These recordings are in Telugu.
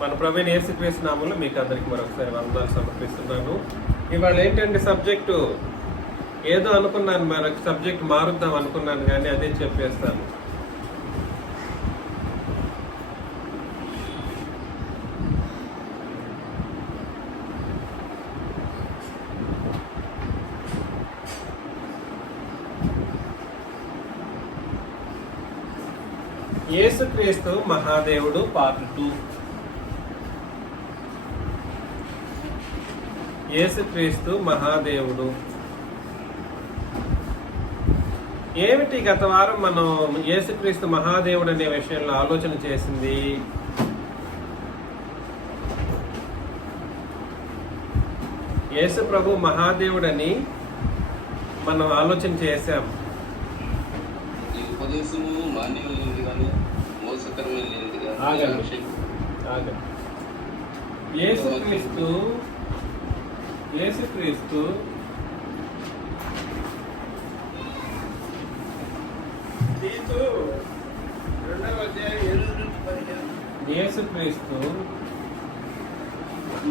మన ప్రభువైన యేసుక్రీస్తు నామములో మీకు అందరికి మరొకసారి వందనాలు సమర్పిస్తున్నాను. ఇవాళ ఏంటంటే సబ్జెక్టు ఏదో అనుకున్నాను, మరొక సబ్జెక్ట్ మారుద్దాం అనుకున్నాను, కానీ అదే చెప్పేస్తాను. యేసుక్రీస్తు మహాదేవుడు పార్ట్ 2. యేసుక్రీస్తు మహాదేవుడు ఏమిటి? గత వారం మనం యేసుక్రీస్తు మహాదేవుడు అనే విషయంలో ఆలోచన చేసింది. యేసు ప్రభు మహాదేవుడని మనం ఆలోచన చేశాం. యేసుక్రీస్తు యేసుక్రీస్తు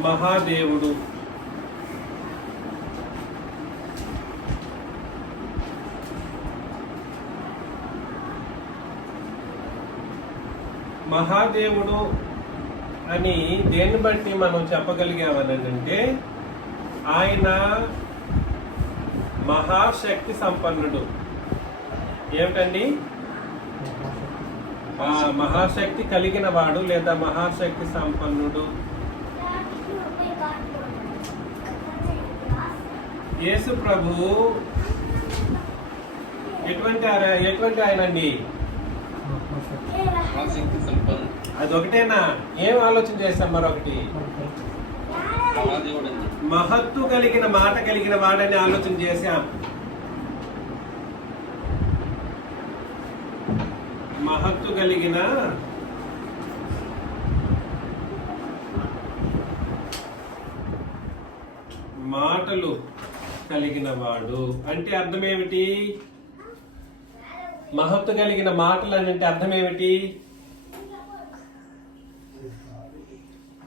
మహాదేవుడు. మహాదేవుడు అని దేన్ని బట్టి మనం చెప్పగలిగామనంటే ఆయన మహాశక్తి సంపన్నుడు. ఏమిటండి? మహాశక్తి కలిగిన వాడు లేదా మహాశక్తి సంపన్నుడు. యేసు ప్రభు ఎటువంటి ఆయన అండి? అదొకటేనా? ఏం ఆలోచన చేస్తాం? మరొకటి మహత్తు కలిగిన మాట కలిగిన వాడని ఆలోచన చేశాం. మహత్తు కలిగిన మాటలు కలిగిన వాడు అంటే అర్థం ఏమిటి? మహత్తు కలిగిన మాటలు అని అంటే అర్థం ఏమిటి?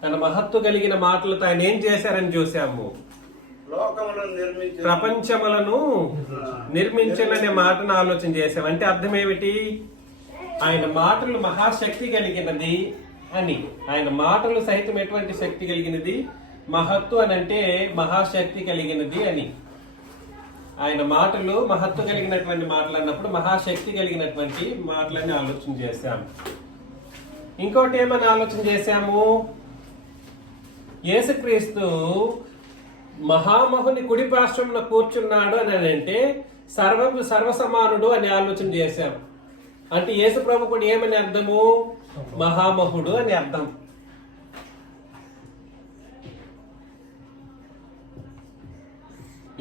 తన మహత్తు కలిగిన మాటలతో ఆయన ఏం చేశారని చూసాము. ప్రపంచములను నిర్మించాలనే మాటను ఆలోచన చేశాం. అంటే అర్థం ఏమిటి? ఆయన మాటలు మహాశక్తి కలిగినది అని. ఆయన మాటలు సైతం ఎటువంటి శక్తి కలిగినది? మహత్తు అని అంటే మహాశక్తి కలిగినది అని. ఆయన మాటలు మహత్తు కలిగినటువంటి మాటలు అన్నప్పుడు మహాశక్తి కలిగినటువంటి మాటలని ఆలోచన చేశాం. ఇంకోటి ఏమని ఆలోచన చేశాము? యేసుక్రీస్తు మహామహుని కుడి పార్శ్వంలో కూర్చున్నాడు అని అంటే సర్వసమానుడు అని ఆలోచన చేశాం. అంటే యేసు ప్రభు కూడా ఏమని అర్థము? మహామహుడు అని అర్థం.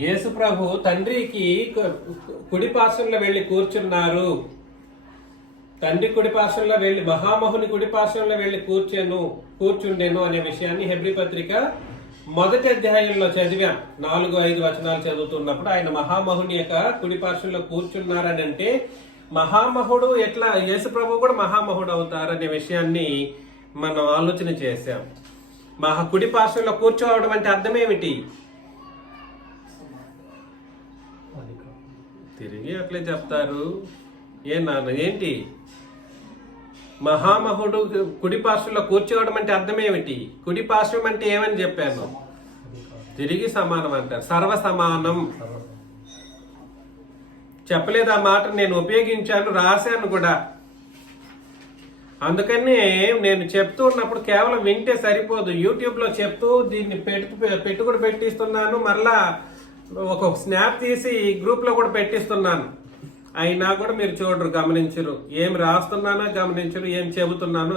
యేసు ప్రభు తండ్రికి కుడి పార్శ్వంలో వెళ్ళి కూర్చున్నారు. తండ్రి కుడి పార్శ్వంలో వెళ్ళి మహామహుని కుడి పార్శ్వంలో వెళ్ళి కూర్చుండెను అనే విషయాన్ని హెబ్రీ పత్రిక 1వ అధ్యాయంలో చదివాం. 4-5 వచనాలు చదువుతున్నప్పుడు ఆయన మహామహుని యొక్క కుడి పార్శ్వంలో కూర్చున్నారని అంటే మహామహుడు ఎట్లా యేసు ప్రభు కూడా మహామహుడు అవుతారనే విషయాన్ని మనం ఆలోచన చేశాం. కుడి పార్శ్వంలో కూర్చోవడం అంటే అర్థం ఏమిటి? తిరిగి అట్లే చెప్తారు. నాన్న ఏంటి? మహామహుడు కుడి పార్శ్వంలో కూర్చోవడం అంటే అర్థం ఏమిటి? కుడి పార్శ్వం అంటే ఏమని చెప్పాను? తిరిగి సమానం అంటారు. సర్వసమానం చెప్పలేదు. ఆ మాట నేను ఉపయోగించాను, రాశాను కూడా. అందుకని నేను చెప్తూ ఉన్నప్పుడు కేవలం వింటే సరిపోదు. యూట్యూబ్లో చెప్తూ దీన్ని పెట్టుకుని పెట్టిస్తున్నాను. మరలా ఒక స్నాప్ తీసి గ్రూప్లో కూడా పెట్టిస్తున్నాను. అయినా కూడా మీరు చూడరు, గమనించరు. ఏం రాస్తున్నానో గమనించరు, ఏం చెబుతున్నానో.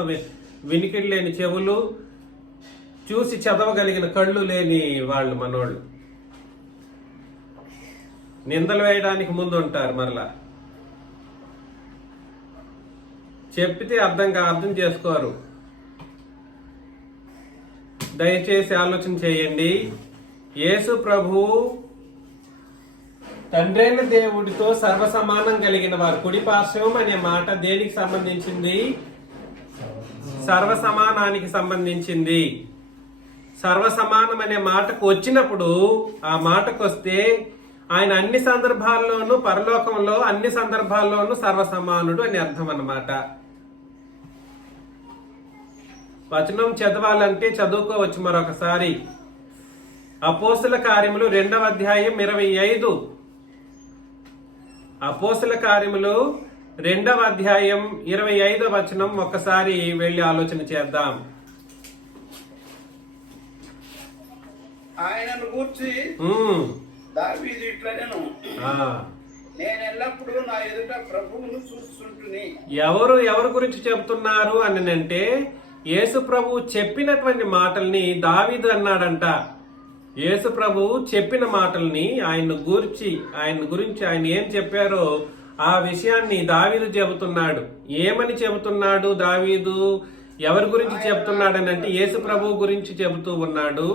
వినికిడి లేని చెవులు, చూసి చదవగలిగిన కళ్ళు లేని వాళ్ళు మనోళ్ళు. నిందలు వేయడానికి ముందు ఉంటారు. మరలా చెప్పితే అర్థం చేసుకోరు. దయచేసి ఆలోచన చేయండి. యేసు ప్రభు తండ్రైన దేవుడితో సర్వసమానం కలిగిన వారు. కుడి పార్శ్వం అనే మాట దేనికి సంబంధించింది? సర్వసమానానికి సంబంధించింది. సర్వసమానం అనే మాటకు వచ్చినప్పుడు, ఆ మాటకు వస్తే ఆయన అన్ని సందర్భాల్లోనూ, పరలోకంలో అన్ని సందర్భాల్లోనూ సర్వసమానుడు అని అర్థం అన్నమాట. వచనం చదవాలంటే చదువుకోవచ్చు మరొకసారి. అపోస్తుల కార్యములు 2వ అధ్యాయం 25. అపోస్తుల కార్యములు 2వ అధ్యాయం 25వ వచనం ఒక్కసారి వెళ్ళి ఆలోచన చేద్దాం. ఆయనను గూర్చి దావీదు ఇట్లనెను, నేను ఎల్లప్పుడూ నా ఎదుట ప్రభువును చూస్తుంటుని. ఎవరు గురించి చెబుతున్నారు అని అంటే, యేసు ప్రభు చెప్పినటువంటి మాటల్ని దావీదు అన్నాడంట. యేసు ప్రభు చెప్పిన మాటల్ని ఆయన గురించి ఆయన ఏం చెప్పారో ఆ విషయాన్ని దావీదు చెబుతున్నాడు. ఏమని చెబుతున్నాడు దావీదు? ఎవరి గురించి చెబుతున్నాడని అంటే యేసు ప్రభు గురించి చెబుతూ ఉన్నాడు.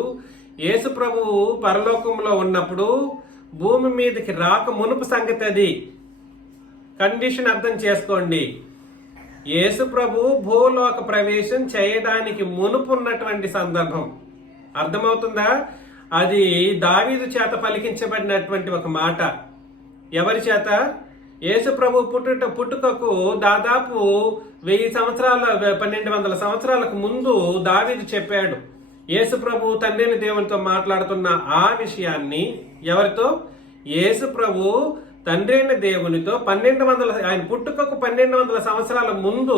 యేసు ప్రభువు పరలోకంలో ఉన్నప్పుడు భూమి మీదకి రాక మునుపు సంగతి అది. కండిషన్ అర్థం చేసుకోండి. యేసు ప్రభు భూలోక ప్రవేశం చేయడానికి మునుపు ఉన్నటువంటి సందర్భం. అర్థమవుతుందా? అది దావీదు చేత పలికించబడినటువంటి ఒక మాట. ఎవరి చేత? యేసు ప్రభు పుట్టుకకు దాదాపు 1000 సంవత్సరాల 1200 సంవత్సరాలకు ముందు దావీదు చెప్పాడు. యేసు ప్రభు తండ్రిని దేవునితో మాట్లాడుతున్న ఆ విషయాన్ని ఎవరితో? యేసు ప్రభు తండ్రైన దేవునితో 1200 ఆయన పుట్టుకకు 1200 సంవత్సరాల ముందు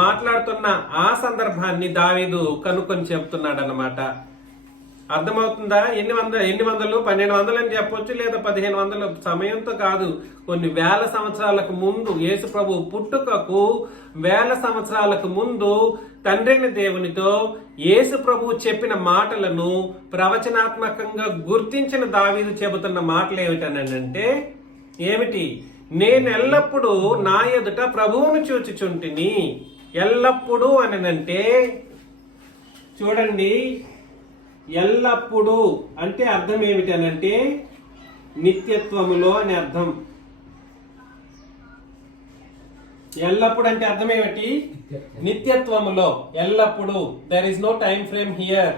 మాట్లాడుతున్న ఆ సందర్భాన్ని దావీదు కనుక్కొని చెప్తున్నాడు అన్నమాట. అర్థమవుతుందా? ఎన్ని వందలు 1200 అని చెప్పొచ్చు, లేదా 1500. సమయంతో కాదు, కొన్ని వేల సంవత్సరాలకు ముందు, యేసు ప్రభు పుట్టుకకు 1000 సంవత్సరాలకు ముందు తండ్రైన దేవునితో యేసు ప్రభు చెప్పిన మాటలను ప్రవచనాత్మకంగా గుర్తించిన దావీదు చెబుతున్న మాటలు ఏమిటనంటే, ఏమిటి? నేను ఎల్లప్పుడూ నా ఎదుట ప్రభువును చూచుచుంటిని. ఎల్లప్పుడూ అనంటే చూడండి, ఎల్లప్పుడూ అంటే అర్థం ఏమిటి అనంటే నిత్యత్వములో అని అర్థం. ఎల్లప్పుడు అంటే అర్థం ఏమిటి? నిత్యత్వములో, ఎల్లప్పుడు. There is no time frame here.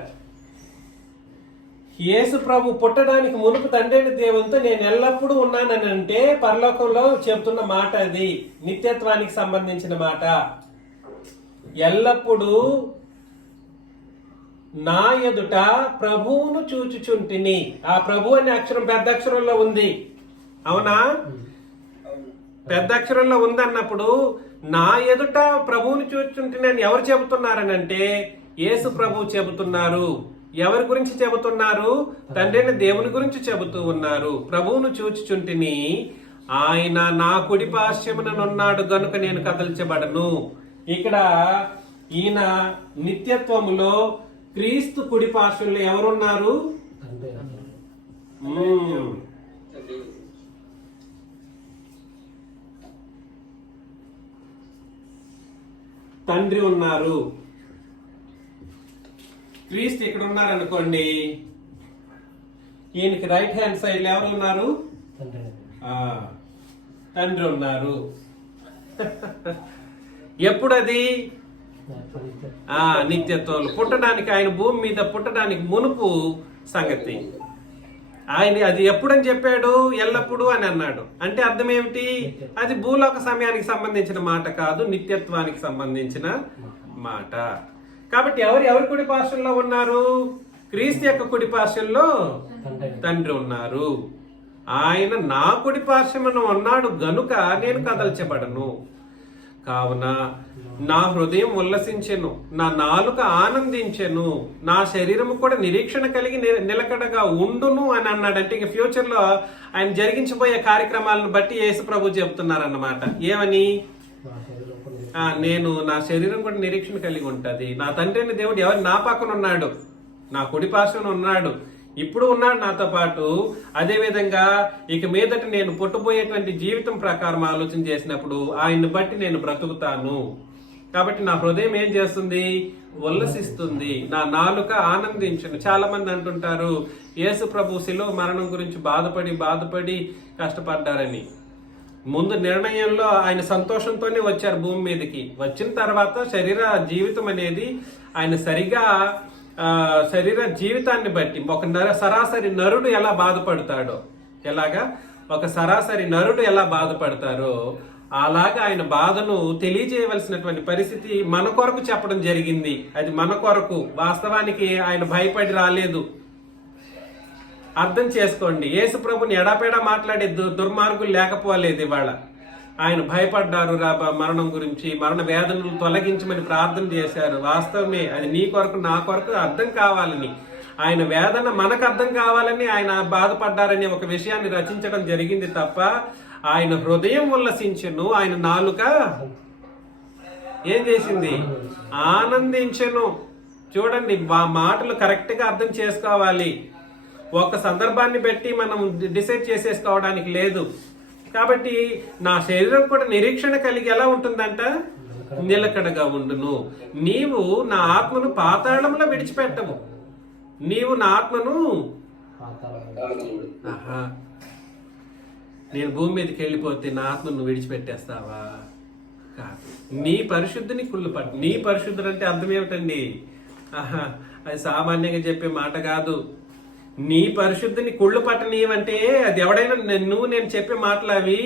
Yesu ప్రభు పుట్టడానికి మునుపు తండ్రి దేవునితో నేను ఎల్లప్పుడూ ఉన్నానని అంటే పరలోకంలో చెప్తున్న మాట అది. నిత్యత్వానికి సంబంధించిన మాట. ఎల్లప్పుడూ నా ఎదుట ప్రభువును చూచుచుంటిని. ఆ ప్రభు అనే అక్షరం పెద్ద అక్షరంలో ఉంది, అవునా? పెద్ద అక్షరంలో ఉందన్నప్పుడు నా ఎదుట ప్రభువును చూచుచుంటిని అని ఎవరు చెబుతున్నారని అంటే యేసు ప్రభు చెబుతున్నారు. ఎవరి గురించి చెబుతున్నారు? తండ్రిని దేవుని గురించి చెబుతూ ఉన్నారు. ప్రభువును చూచుచుంటిని, ఆయన నా కుడి పార్శ్వముననున్నాడు గనుక నేను కదల్చబడను. ఇక్కడ ఈయన నిత్యత్వములో క్రీస్తు కుడి పార్శ్వంలో ఎవరున్నారు? తండ్రి ఉన్నారు. క్రీస్తు ఇక్కడ ఉన్నారు అనుకోండి, ఈయనకి రైట్ హ్యాండ్ సైడ్ ఎవరు ఉన్నారు? తండ్రి ఉన్నారు. ఎప్పుడది? నిత్యత్వం. పుట్టడానికి, ఆయన భూమి మీద పుట్టడానికి మునుపు సంగతి. ఆయన అది ఎప్పుడని చెప్పాడు? ఎల్లప్పుడూ అని అన్నాడు. అంటే అర్థం ఏమిటి? అది భూలోక సమయానికి సంబంధించిన మాట కాదు, నిత్యత్వానికి సంబంధించిన మాట. కాబట్టి ఎవరి కుడి పార్శ్వంలో ఉన్నారు? క్రీస్తు యొక్క కుడి పార్శ్వంలో తండ్రి ఉన్నారు. ఆయన నా కుడి పార్శ్వమున ఉన్నాడు గనుక నేను కదల్చబడను. కావున నా హృదయం ఉల్లసించెను, నా నాలుక ఆనందించెను, నా శరీరము కూడా నిరీక్షణ కలిగి నిలకడగా ఉండును అని అన్నాడంటే ఇక ఫ్యూచర్ లో ఆయన జరిగించబోయే కార్యక్రమాలను బట్టి యేసు ప్రభు చెప్తున్నారన్నమాట. ఏమని? నేను నా శరీరం కూడా నిరీక్షణ కలిగి ఉంటది. నా తండ్రి అయిన దేవుడు ఎవరు? నా పక్కన ఉన్నాడు, నా కుడి పార్శ్వన ఉన్నాడు, ఇప్పుడు ఉన్నాడు నాతో పాటు. అదే విధంగా ఇక మీదట నేను పుట్టబోయేటువంటి జీవితం ప్రకారం ఆలోచన చేసినప్పుడు ఆయన్ని బట్టి నేను బ్రతుకుతాను. కాబట్టి నా హృదయం ఏం చేస్తుంది? ఉల్లసిస్తుంది, నా నాలుక ఆనందించును. చాలా మంది అంటుంటారు యేసు ప్రభు శిలువ మరణం గురించి బాధపడి కష్టపడ్డారని. ముందు నిర్ణయంలో ఆయన సంతోషంతోనే వచ్చారు భూమి మీదకి. వచ్చిన తర్వాత శరీర జీవితం అనేది ఆయన శరీర జీవితాన్ని బట్టి ఒక సరాసరి నరుడు ఎలా బాధపడతాడో, ఎలాగా ఒక సరాసరి నరుడు ఎలా బాధపడతారో అలాగా ఆయన బాధను తెలియజేయవలసినటువంటి పరిస్థితి మన కొరకు చెప్పడం జరిగింది. అది మన కొరకు. వాస్తవానికి ఆయన భయపడి రాలేదు. అర్థం చేసుకోండి. యేసు ప్రభుని ఎడాపెడా మాట్లాడే దుర్మార్గులు లేకపోలేదు ఇవాళ. ఆయన భయపడ్డారు మరణం గురించి, మరణ వేదనలు తొలగించమని ప్రార్థన చేశారు. వాస్తవమే, అది నీ కొరకు నా కొరకు అర్థం కావాలని, ఆయన వేదన మనకు అర్థం కావాలని ఆయన బాధపడ్డారనే ఒక విషయాన్ని రచించడం జరిగింది తప్ప ఆయన హృదయం ఉల్లసించెను, ఆయన నాలుక ఏం చేసింది? ఆనందించెను. చూడండి, మా మాటలు కరెక్ట్ గా అర్థం చేసుకోవాలి. ఒక సందర్భాన్ని బట్టి మనం డిసైడ్ చేసేసుకోవడానికి లేదు. కాబట్టి నా శరీరం కూడా నిరీక్షణ కలిగి ఎలా ఉంటుందంట? నిలకడగా ఉండును. నీవు నా ఆత్మను పాతాళంలో విడిచిపెట్టవు. నీవు నా ఆత్మను నేను భూమి మీదకి వెళ్ళిపోతే నా ఆత్మను విడిచిపెట్టేస్తావా? కాదు. నీ పరిశుద్ధిని కుళ్ళుపట్టు. నీ పరిశుద్ధుడు అంటే అర్థం ఏమిటండి? అది సామాన్యంగా చెప్పే మాట కాదు. నీ పరిశుద్ధిని కుళ్ళు పట్టనీయమంటే అది ఎవడైనా నేను చెప్పే మాటలు అవి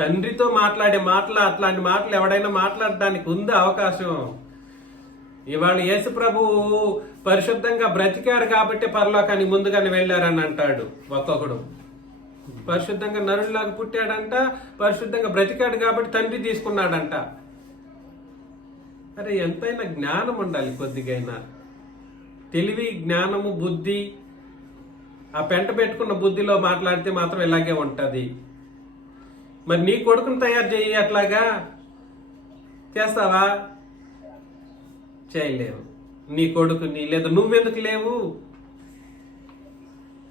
తండ్రితో మాట్లాడే మాటలు. అట్లాంటి మాటలు ఎవడైనా మాట్లాడడానికి ఉందా అవకాశం? ఇవాళ యేసు ప్రభు పరిశుద్ధంగా బ్రతికారు కాబట్టి పరలోకానికి ముందుగానే వెళ్ళారని అంటాడు ఒక్కొక్కడు. పరిశుద్ధంగా నరుడిలాగా పుట్టాడంట, పరిశుద్ధంగా బ్రతికాడు కాబట్టి తండ్రి తీసుకున్నాడంట. అరే, ఎంతైనా జ్ఞానం ఉండాలి, కొద్దిగైనా తెలివి, జ్ఞానము, బుద్ధి. ఆ పెంట పెట్టుకున్న బుద్ధిలో మాట్లాడితే మాత్రం ఇలాగే ఉంటది. మరి నీ కొడుకుని తయారు చేయి, అట్లాగా చేస్తావా? చేయలేవు. నీ కొడుకుని లేదా నువ్వెందుకు లేవు?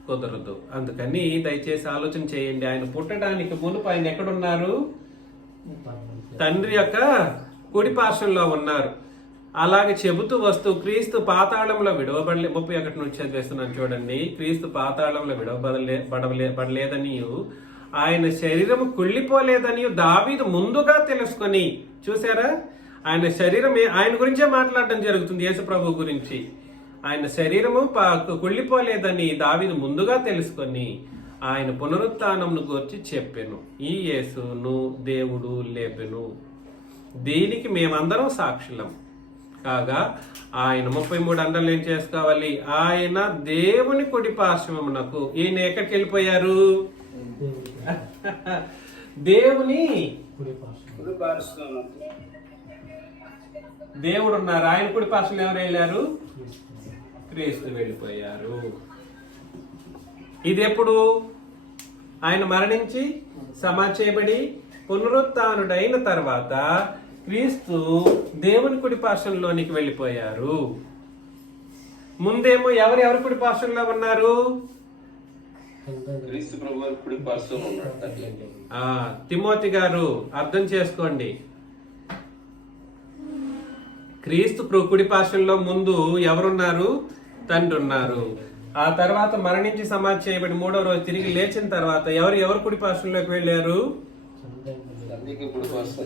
కుదరదు. అందుకని దయచేసి ఆలోచన చేయండి. ఆయన పుట్టడానికి మునుపు ఆయన ఎక్కడున్నారు? తండ్రి యొక్క కుడి పార్శ్వంలో ఉన్నారు. అలాగే చెబుతూ వస్తూ క్రీస్తు పాతాళంలో విడవబడలే. 31 నుంచి చదివేస్తున్నాను చూడండి. క్రీస్తు పాతాళంలో విడవబడలేదని, ఆయన శరీరం కుళ్ళిపోలేదని దావీదు ముందుగా తెలుసుకొని, చూసారా, ఆయన శరీరం ఆయన గురించే మాట్లాడటం జరుగుతుంది. యేసు ప్రభు గురించి ఆయన శరీరము కుళ్ళిపోలేదని దావీదు ముందుగా తెలుసుకొని ఆయన పునరుత్థానమును గురించి చెప్పెను. ఈ యేసును దేవుడు లేపెను. దీనికి మేమందరం సాక్షులం కాగా ఆయన 33 అండర్లైన్ చేసుకోవాలి. ఆయన దేవుని కుడి పార్శ్వమునకు. ఈయన ఎక్కడికి వెళ్ళిపోయారు? దేవుని దేవుడు ఉన్నారు. ఆయన కుడి పార్శ్వం ఎవరు వెళ్ళారు? క్రీస్తు వెళ్ళిపోయారు. ఇది ఎప్పుడు? ఆయన మరణించి సమాధి చేయబడి పునరుత్థానుడైన తర్వాత క్రీస్తు దేవుని కుడి పార్శ్వంలోనికి వెళ్ళిపోయారు. ముందేమో ఎవరి కుడి పార్శ్వంలో ఉన్నారు? తిమోతి గారు అర్థం చేసుకోండి. క్రీస్తు కుడి పార్శ్వంలో ముందు ఎవరున్నారు? తండ్రి ఉన్నారు. ఆ తర్వాత మరణించి సమాధి చేయబడి 3వ రోజు తిరిగి లేచిన తర్వాత ఎవరు కుడి పార్శ్వంలోకి వెళ్ళారు?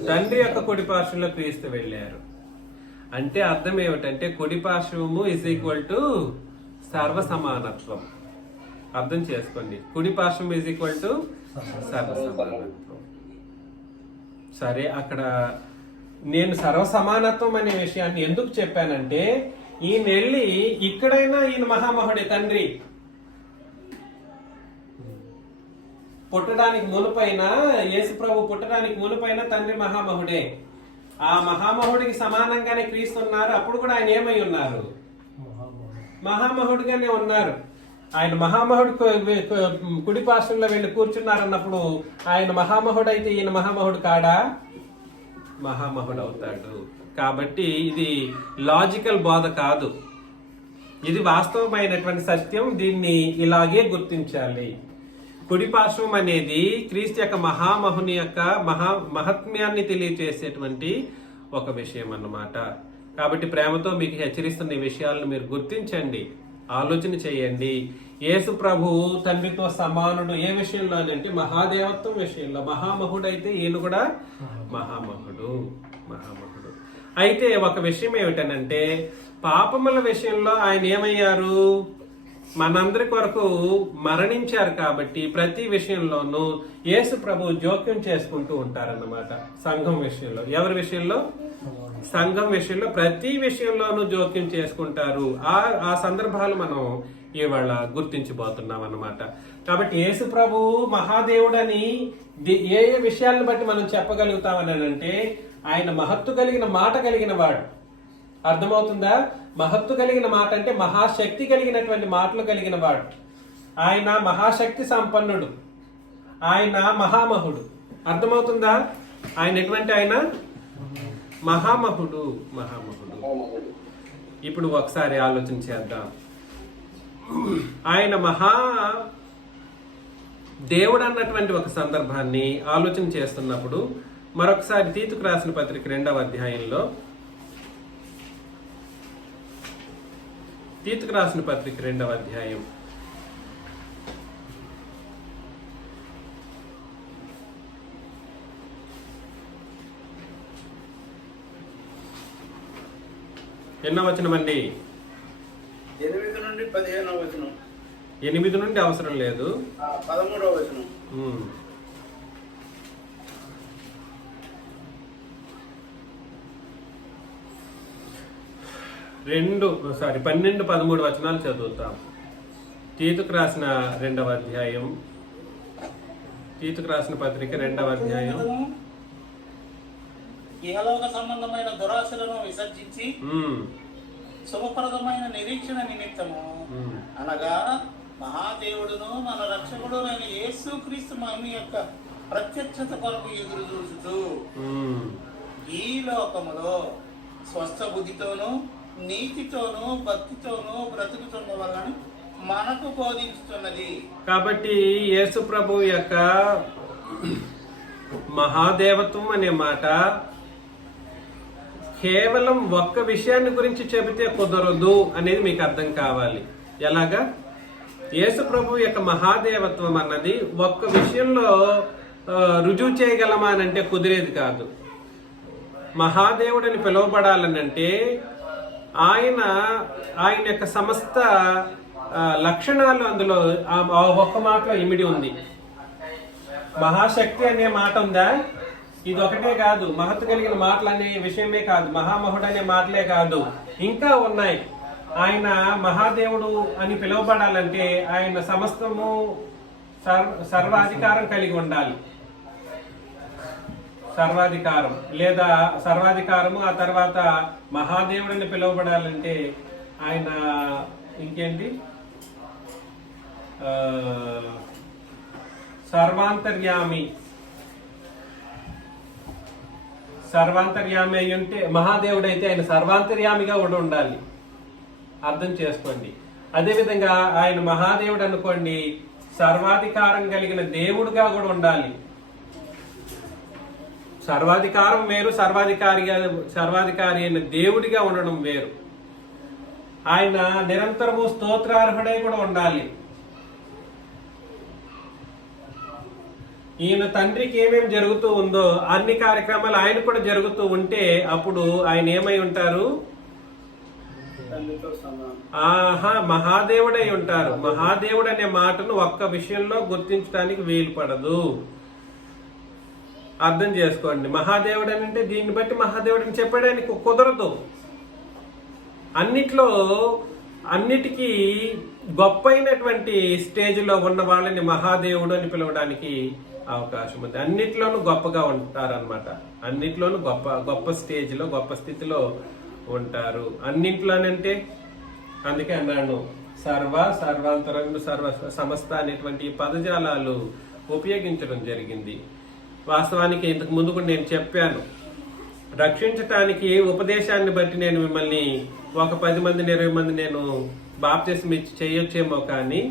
తండ్రి యొక్క కుడి పార్శ్వంలో క్రీస్తు వెళ్ళారు. అంటే అర్థం ఏమిటంటే కుడి పార్శ్వము ఈజ్ ఈక్వల్ టు సర్వ సమానత్వం. అర్థం చేసుకోండి. కుడి పార్శ్వం ఈజ్ ఈక్వల్ టు సర్వ సమానత్వం. సరే, అక్కడ నేను సర్వ సమానత్వం అనే విషయాన్ని ఎందుకు చెప్పానంటే, ఈయన వెళ్ళి ఇక్కడైనా ఈయన మహామహుడే. తండ్రి పుట్టడానికి మునుపైన, యేసు ప్రభు పుట్టడానికి మునుపైన తండ్రి మహామహుడే. ఆ మహామహుడికి సమానంగానే క్రీస్తు ఉన్నారు. అప్పుడు కూడా ఆయన ఏమై ఉన్నారు? మహామహుడిగానే ఉన్నారు. ఆయన మహామహుడు కుడి పార్శ్వంలో వెళ్ళి కూర్చున్నారన్నప్పుడు ఆయన మహామహుడు అయితే ఈయన మహామహుడు కాడా? మహామహుడు అవుతాడు. కాబట్టి ఇది లాజికల్ బోధ కాదు, ఇది వాస్తవమైనటువంటి సత్యం. దీన్ని ఇలాగే గుర్తించాలి. కుడి పార్శ్వం అనేది క్రీస్తు యొక్క మహామహుని యొక్క మహాత్మ్యాన్ని తెలియజేసేటువంటి ఒక విషయం అన్నమాట. కాబట్టి ప్రేమతో మీకు హెచ్చరిస్తున్న ఈ విషయాలను మీరు గుర్తించండి. ఆలోచన చేయండి. యేసు ప్రభువు తండ్రితో సమానుడు ఏ విషయంలో అంటే మహాదేవత్వం విషయంలో. మహామహుడైతే ఈయన కూడా మహామహుడు. అయితే ఒక విషయం ఏమిటనంటే పాపముల విషయంలో ఆయన ఏమయ్యారు? మనందరి కొరకు మరణించారు కాబట్టి ప్రతి విషయంలోనూ యేసు ప్రభు జోక్యం చేసుకుంటూ ఉంటారన్నమాట. సంఘం విషయంలో, ఎవరి విషయంలో? సంఘం విషయంలో ప్రతి విషయంలోనూ జోక్యం చేసుకుంటారు. ఆ సందర్భాలు మనం ఇవాళ గుర్తించబోతున్నాం అన్నమాట. కాబట్టి యేసు ప్రభు మహాదేవుడని ఏ ఏ విషయాలను బట్టి మనం చెప్పగలుగుతామని అంటే ఆయన మహత్తు కలిగిన మాట కలిగిన వాడు. అర్థమవుతుందా? మహత్తు కలిగిన మాట అంటే మహాశక్తి కలిగినటువంటి మాటలు కలిగిన వాడు. ఆయన మహాశక్తి సంపన్నుడు, ఆయన మహామహుడు. అర్థమవుతుందా? ఆయన ఎటువంటి ఆయన? మహామహుడు. ఇప్పుడు ఒకసారి ఆలోచన చేద్దాం. ఆయన మహా దేవుడు అన్నటువంటి ఒక సందర్భాన్ని ఆలోచన చేస్తున్నప్పుడు మరొకసారి తీతుకు రాసిన పత్రిక 2వ అధ్యాయంలో, తీతుకు రాసిన పత్రిక 2వ అధ్యాయం 8వ వచనం అండి. 8 నుండి 15వ వచనం. 8 నుండి అవసరం లేదు, 13వ వచనం. 12, 13 వచనాలు చదువుతాం. తీతుకు రాసిన 2వ అధ్యాయం, తీతుకు రాసిన పత్రిక 2వ అధ్యాయం. ఇహలోక సంబంధమైన దురాశలను విసర్జించి శుభప్రదమైన నిరీక్షణ నిమిత్తము అనగా మహాదేవుడును మన రక్షకుడు అయిన యేసుక్రీస్తు మహిమ యొక్క ప్రత్యక్షత కొరకు ఎదురు చూచుతూ ఈ లోకములో స్వస్థ బుద్ధితోనూ నీతితోనూ భక్తితోనూ బ్రతుకుతున్న వలన మనకు బోధించుతున్నది. కాబట్టి యేసు ప్రభు యొక్క మహాదేవత్వం అనే మాట కేవలం ఒక్క విషయాన్ని గురించి చెబితే కుదరదు అనేది మీకు అర్థం కావాలి. ఎలాగా? యేసు ప్రభు యొక్క మహాదేవత్వం అన్నది ఒక్క విషయంలో రుజువు చేయగలమా అని అంటే కుదిరేది కాదు. మహాదేవుడని పిలువబడాలనంటే ఆయన యొక్క సమస్త లక్షణాలు అందులో ఒక్క మాటలో ఇమిడి ఉంది. మహాశక్తి అనే మాట ఉందా? ఇది ఒకటే కాదు. మహత్తు కలిగిన మాటలు అనే విషయమే కాదు, మహామహుడు అనే మాటలే కాదు, ఇంకా ఉన్నాయి. ఆయన మహాదేవుడు అని పిలువబడాలంటే ఆయన సమస్తము సర్వాధికారం కలిగి ఉండాలి. సర్వాధికారం లేదా సర్వాధికారము. ఆ తర్వాత మహాదేవుడిని పిలువబడాలంటే ఆయన ఇంకేంటి? సర్వాంతర్యామి అయి ఉంటే మహాదేవుడు అయితే ఆయన సర్వాంతర్యామిగా కూడా ఉండాలి. అర్థం చేసుకోండి. అదేవిధంగా ఆయన మహాదేవుడు అనుకోండి, సర్వాధికారం కలిగిన దేవుడుగా కూడా ఉండాలి. సర్వాధికారం వేరు, సర్వాధికారి అయిన దేవుడిగా ఉండడం వేరు. ఆయన నిరంతరము స్తోత్రార్హుడై కూడా ఉండాలి. ఈయన తండ్రికి ఏమేమి జరుగుతూ ఉందో అన్ని కార్యక్రమాలు ఆయన కూడా జరుగుతూ ఉంటే అప్పుడు ఆయన ఏమై ఉంటారు? మహాదేవుడై ఉంటారు. మహాదేవుడు అనే మాటను ఒక్క విషయంలో గుర్తించడానికి వీలు పడదు. అర్థం చేసుకోండి. మహాదేవుడు అని అంటే దీన్ని బట్టి మహాదేవుడు అని చెప్పడానికి కుదరదు. అన్నిటికీ గొప్పైనటువంటి స్టేజ్లో ఉన్న వాళ్ళని మహాదేవుడు అని పిలవడానికి అవకాశం ఉంది. అన్నిట్లోనూ గొప్పగా ఉంటారనమాట. అన్నిట్లోనూ గొప్ప స్టేజ్లో, గొప్ప స్థితిలో ఉంటారు. అన్నింట్లోనంటే అందుకే అన్నాను సర్వాంతరంగు సమస్త అనేటువంటి పదజాలాలు ఉపయోగించడం జరిగింది. వాస్తవానికి ఇంతకు ముందు కూడా నేను చెప్పాను, రక్షించటానికి ఉపదేశాన్ని బట్టి నేను మిమ్మల్ని ఒక 10 మంది 20 మంది నేను బాప్తిస్మం ఇచ్చి చేయొచ్చేమో, కానీ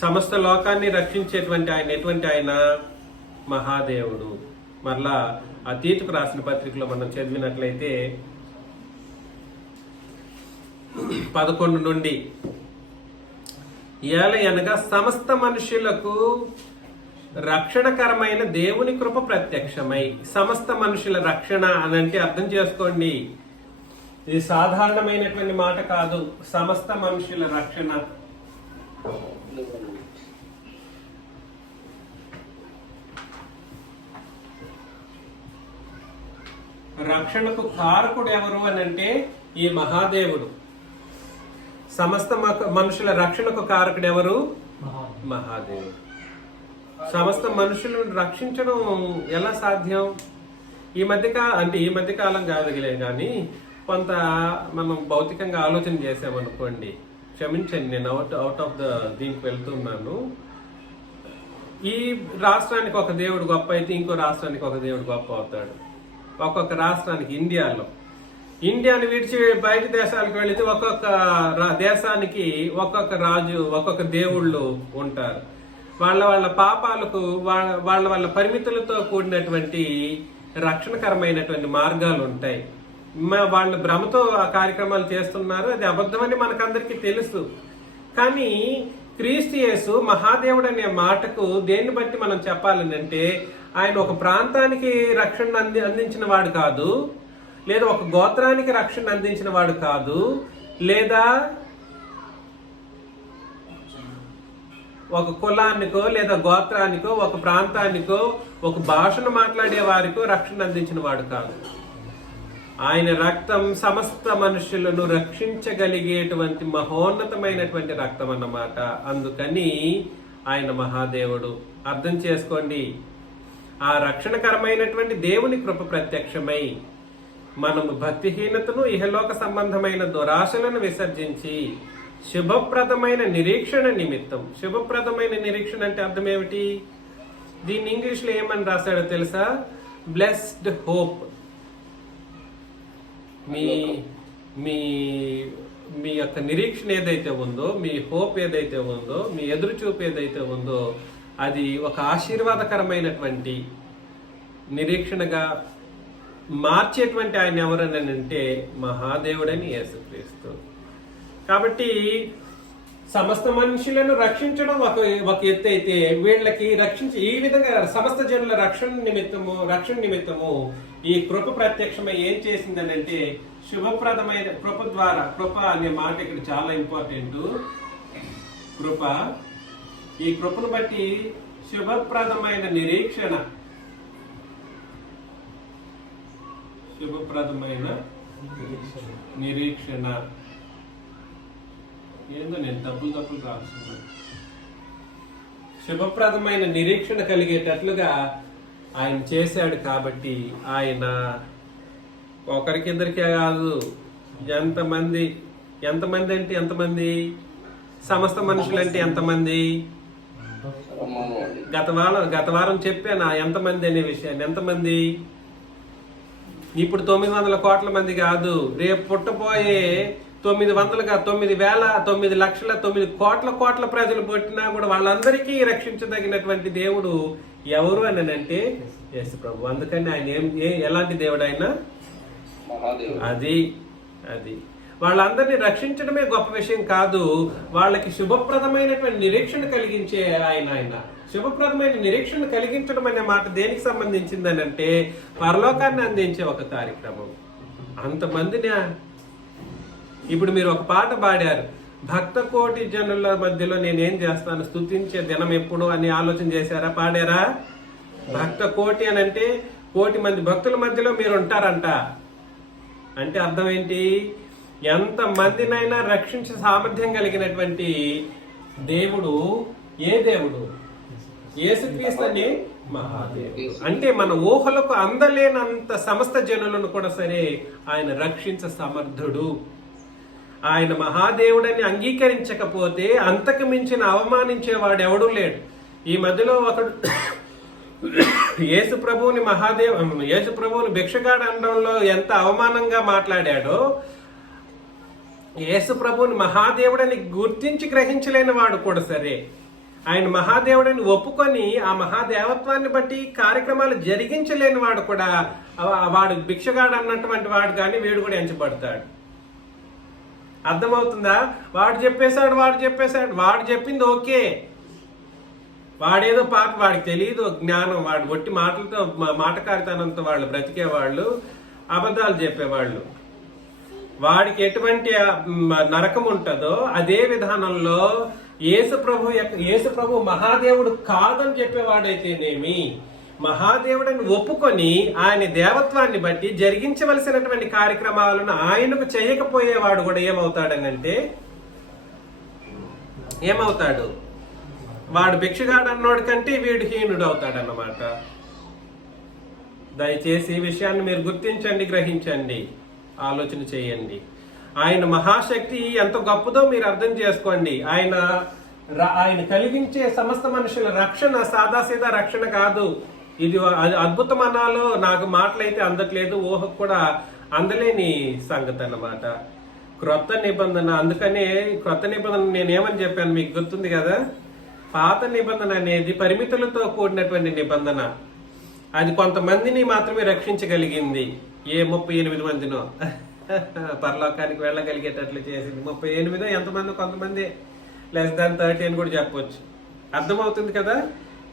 సమస్త లోకాన్ని రక్షించేటువంటి ఆయన ఎటువంటి ఆయన? మహాదేవుడు. మరలా ఆ తీతుకు రాసిన పత్రికలో మనం చదివినట్లయితే 11 నుండి ఏలయనగా సమస్త మనుషులకు రక్షణకరమైన దేవుని కృప ప్రత్యక్షమై. సమస్త మనుషుల రక్షణ అని అంటే అర్థం చేసుకోండి, ఇది సాధారణమైనటువంటి మాట కాదు. సమస్త మనుషుల రక్షణ. రక్షణకు కారకుడు ఎవరు అని అంటే ఈ మహాదేవుడు. సమస్త మనుషుల రక్షణకు కారకుడు ఎవరు? మహాదేవుడు. సమస్త మనుషులను రక్షించడం ఎలా సాధ్యం? ఈ మధ్యకాలం కాదులే కానీ కొంత మనం భౌతికంగా ఆలోచన చేసామనుకోండి, క్షమించండి నేను అవుట్ ఆఫ్ దీనికి వెళ్తున్నాను. ఈ రాష్ట్రానికి ఒక దేవుడు గొప్ప అయితే ఇంకో రాష్ట్రానికి ఒక దేవుడు గొప్ప అవుతాడు. ఒక్కొక్క రాష్ట్రానికి ఇండియాని విడిచి బయట దేశాలకు వెళితే ఒక్కొక్క దేశానికి ఒక్కొక్క రాజు, ఒక్కొక్క దేవుళ్ళు ఉంటారు. వాళ్ళ పాపాలకు వాళ్ళ పరిమితులతో కూడినటువంటి రక్షణకరమైనటువంటి మార్గాలు ఉంటాయి. వాళ్ళు భ్రమతో ఆ కార్యక్రమాలు చేస్తున్నారు, అది అబద్ధమని మనకందరికీ తెలుసు. కానీ క్రీస్తు యేసు మహాదేవుడు అనే మాటకు దేన్ని బట్టి మనం చెప్పాలని అంటే, ఆయన ఒక ప్రాంతానికి రక్షణ అందించిన వాడు కాదు, లేదా ఒక గోత్రానికి రక్షణ అందించిన వాడు కాదు, లేదా ఒక కులానికో లేదా గోత్రానికో ఒక ప్రాంతానికో ఒక భాషను మాట్లాడే వారికో రక్షణ అందించిన వాడు కాదు. ఆయన రక్తం సమస్త మనుషులను రక్షించగలిగేటువంటి మహోన్నతమైనటువంటి రక్తం అన్నమాట. అందుకని ఆయన మహాదేవుడు. అర్థం చేసుకోండి, ఆ రక్షణకరమైనటువంటి దేవుని కృప ప్రత్యక్షమై మనము భక్తిహీనతను, ఇహలోక సంబంధమైన దురాశలను విసర్జించి శుభప్రదమైన నిరీక్షణ నిమిత్తం. శుభప్రదమైన నిరీక్షణ అంటే అర్థం ఏమిటి? దీన్ని ఇంగ్లీష్ లో ఏమని రాశాడో తెలుసా? Blessed hope. మీ మీ మీ యొక్క నిరీక్షణ ఏదైతే ఉందో, మీ హోప్ ఏదైతే ఉందో, మీ ఎదురు చూపు ఏదైతే ఉందో, అది ఒక ఆశీర్వాదకరమైనటువంటి నిరీక్షణగా మార్చేటువంటి ఆయన ఎవరని అంటే మహాదేవుడని యేసుక్రీస్తు. కాబట్టి సమస్త మనుషులను రక్షించడం ఒక ఎత్తు అయితే, వీళ్ళకి ఈ విధంగా సమస్త జనుల రక్షణ నిమిత్తము ఈ కృప ప్రత్యక్షమై ఏం చేసిందని అంటే శుభప్రదమైన కృప ద్వారా. కృప అనే మాట ఇక్కడ చాలా ఇంపార్టెంట్. కృప, ఈ కృపను బట్టి శుభప్రదమైన నిరీక్షణ ఏందో నేను తప్పులు రాస్తున్నాను. శుభప్రదమైన నిరీక్షణ కలిగేటట్లుగా ఆయన చేశాడు. కాబట్టి ఆయన ఒకరికిద్దరికే కాదు, ఎంతమంది అంటే ఎంతమంది? సమస్త మనుషులు అంటే ఎంతమంది? గత వారం చెప్పాను ఎంతమంది అనే విషయాన్ని. ఎంతమంది? ఇప్పుడు 900 కోట్ల మంది కాదు, రేపు పుట్టబోయే 9,9,9,00,9 కోట్ల ప్రజలు పుట్టినా కూడా వాళ్ళందరికీ రక్షించదగినటువంటి దేవుడు ఎవరు అని అంటే యేసు ప్రభు. అందుకని ఆయన ఎలాంటి దేవుడు? ఆయన అది వాళ్ళందరినీ రక్షించడమే గొప్ప విషయం కాదు, వాళ్ళకి శుభప్రదమైనటువంటి నిరీక్షణ కలిగించే ఆయన. శుభప్రదమైన నిరీక్షణ కలిగించడం అనే మాట దేనికి సంబంధించిందని అంటే పరలోకాన్ని అందించే ఒక కార్యక్రమం. అంతమందిని ఇప్పుడు మీరు ఒక పాట పాడారు, భక్త కోటి జనుల మధ్యలో నేనేం చేస్తాను, స్తుతించే దినం ఎప్పుడు అని ఆలోచన చేశారా? పాడారా? భక్త కోటి అని అంటే 1,000,000 మంది భక్తుల మధ్యలో మీరు ఉంటారంట. అంటే అర్థం ఏంటి? ఎంత మందినైనా రక్షించే సామర్థ్యం కలిగినటువంటి దేవుడు. ఏ దేవుడు? యేసుక్రీస్తు అనే మహాదేవుడు. అంటే మన ఊహలకు అందలేనంత సమస్త జనులను కూడా సరే ఆయన రక్షించ సమర్థుడు. ఆయన మహాదేవుడని అంగీకరించకపోతే అంతకు మించిన అవమానించేవాడు ఎవడూ లేడు. ఈ మధ్యలో ఒకడు యేసు ప్రభువుని భిక్షగాడు అనడంలో ఎంత అవమానంగా మాట్లాడాడో, యేసు ప్రభువుని మహాదేవుడని గుర్తించి గ్రహించలేని వాడు కూడా సరే ఆయన మహాదేవుడని ఒప్పుకొని ఆ మహాదేవత్వాన్ని బట్టి కార్యక్రమాలు జరిగించలేని వాడు కూడా, వాడు భిక్షగాడు అన్నటువంటి వాడు కానీ వీడు కూడా ఎంచబడతాడు. అర్థమవుతుందా? వాడు చెప్పేశాడు వాడు చెప్పింది ఓకే, వాడేదో పాప, వాడికి తెలియదు జ్ఞానం, వాడు ఒట్టి మాటలతో మాటకారితనంతో వాళ్ళు బ్రతికేవాళ్ళు, అబద్ధాలు చెప్పేవాళ్ళు. వాడికి ఎటువంటి నరకం ఉంటుందో అదే విధానంలో యేసు ప్రభు మహాదేవుడు కాదని చెప్పేవాడైతేనేమి, మహాదేవుడిని ఒప్పుకొని ఆయన దేవత్వాన్ని బట్టి జరిగించవలసినటువంటి కార్యక్రమాలను ఆయనకు చేయకపోయేవాడు కూడా ఏమవుతాడనంటే, ఏమవుతాడు? వాడు భిక్షగాడు అన్నోడి కంటే వీడు హీనుడు అవుతాడన్నమాట. దయచేసి ఈ విషయాన్ని మీరు గుర్తించండి, గ్రహించండి, ఆలోచన చేయండి. ఆయన మహాశక్తి ఎంత గొప్పదో మీరు అర్థం చేసుకోండి. ఆయన కలిగించే సమస్త మనుషుల రక్షణ సాదాసీదా రక్షణ కాదు. ఇది అద్భుతం అనాలో నాకు మాటలైతే అందట్లేదు, ఊహకు కూడా అందలేని సంగతి అన్నమాట. క్రొత్త నిబంధన, అందుకనే క్రొత్త నిబంధన నేనేమని చెప్పాను మీకు గుర్తుంది కదా? పాత నిబంధన అనేది పరిమితులతో కూడినటువంటి నిబంధన. అది కొంతమందిని మాత్రమే రక్షించగలిగింది. ఏ 38 మందినో పరలోకానికి వెళ్ళగలిగేటట్లు చేసింది. 38 ఎంతమంది, కొంతమంది లెస్ దాన్ 30 అని కూడా చెప్పొచ్చు. అర్థమవుతుంది కదా?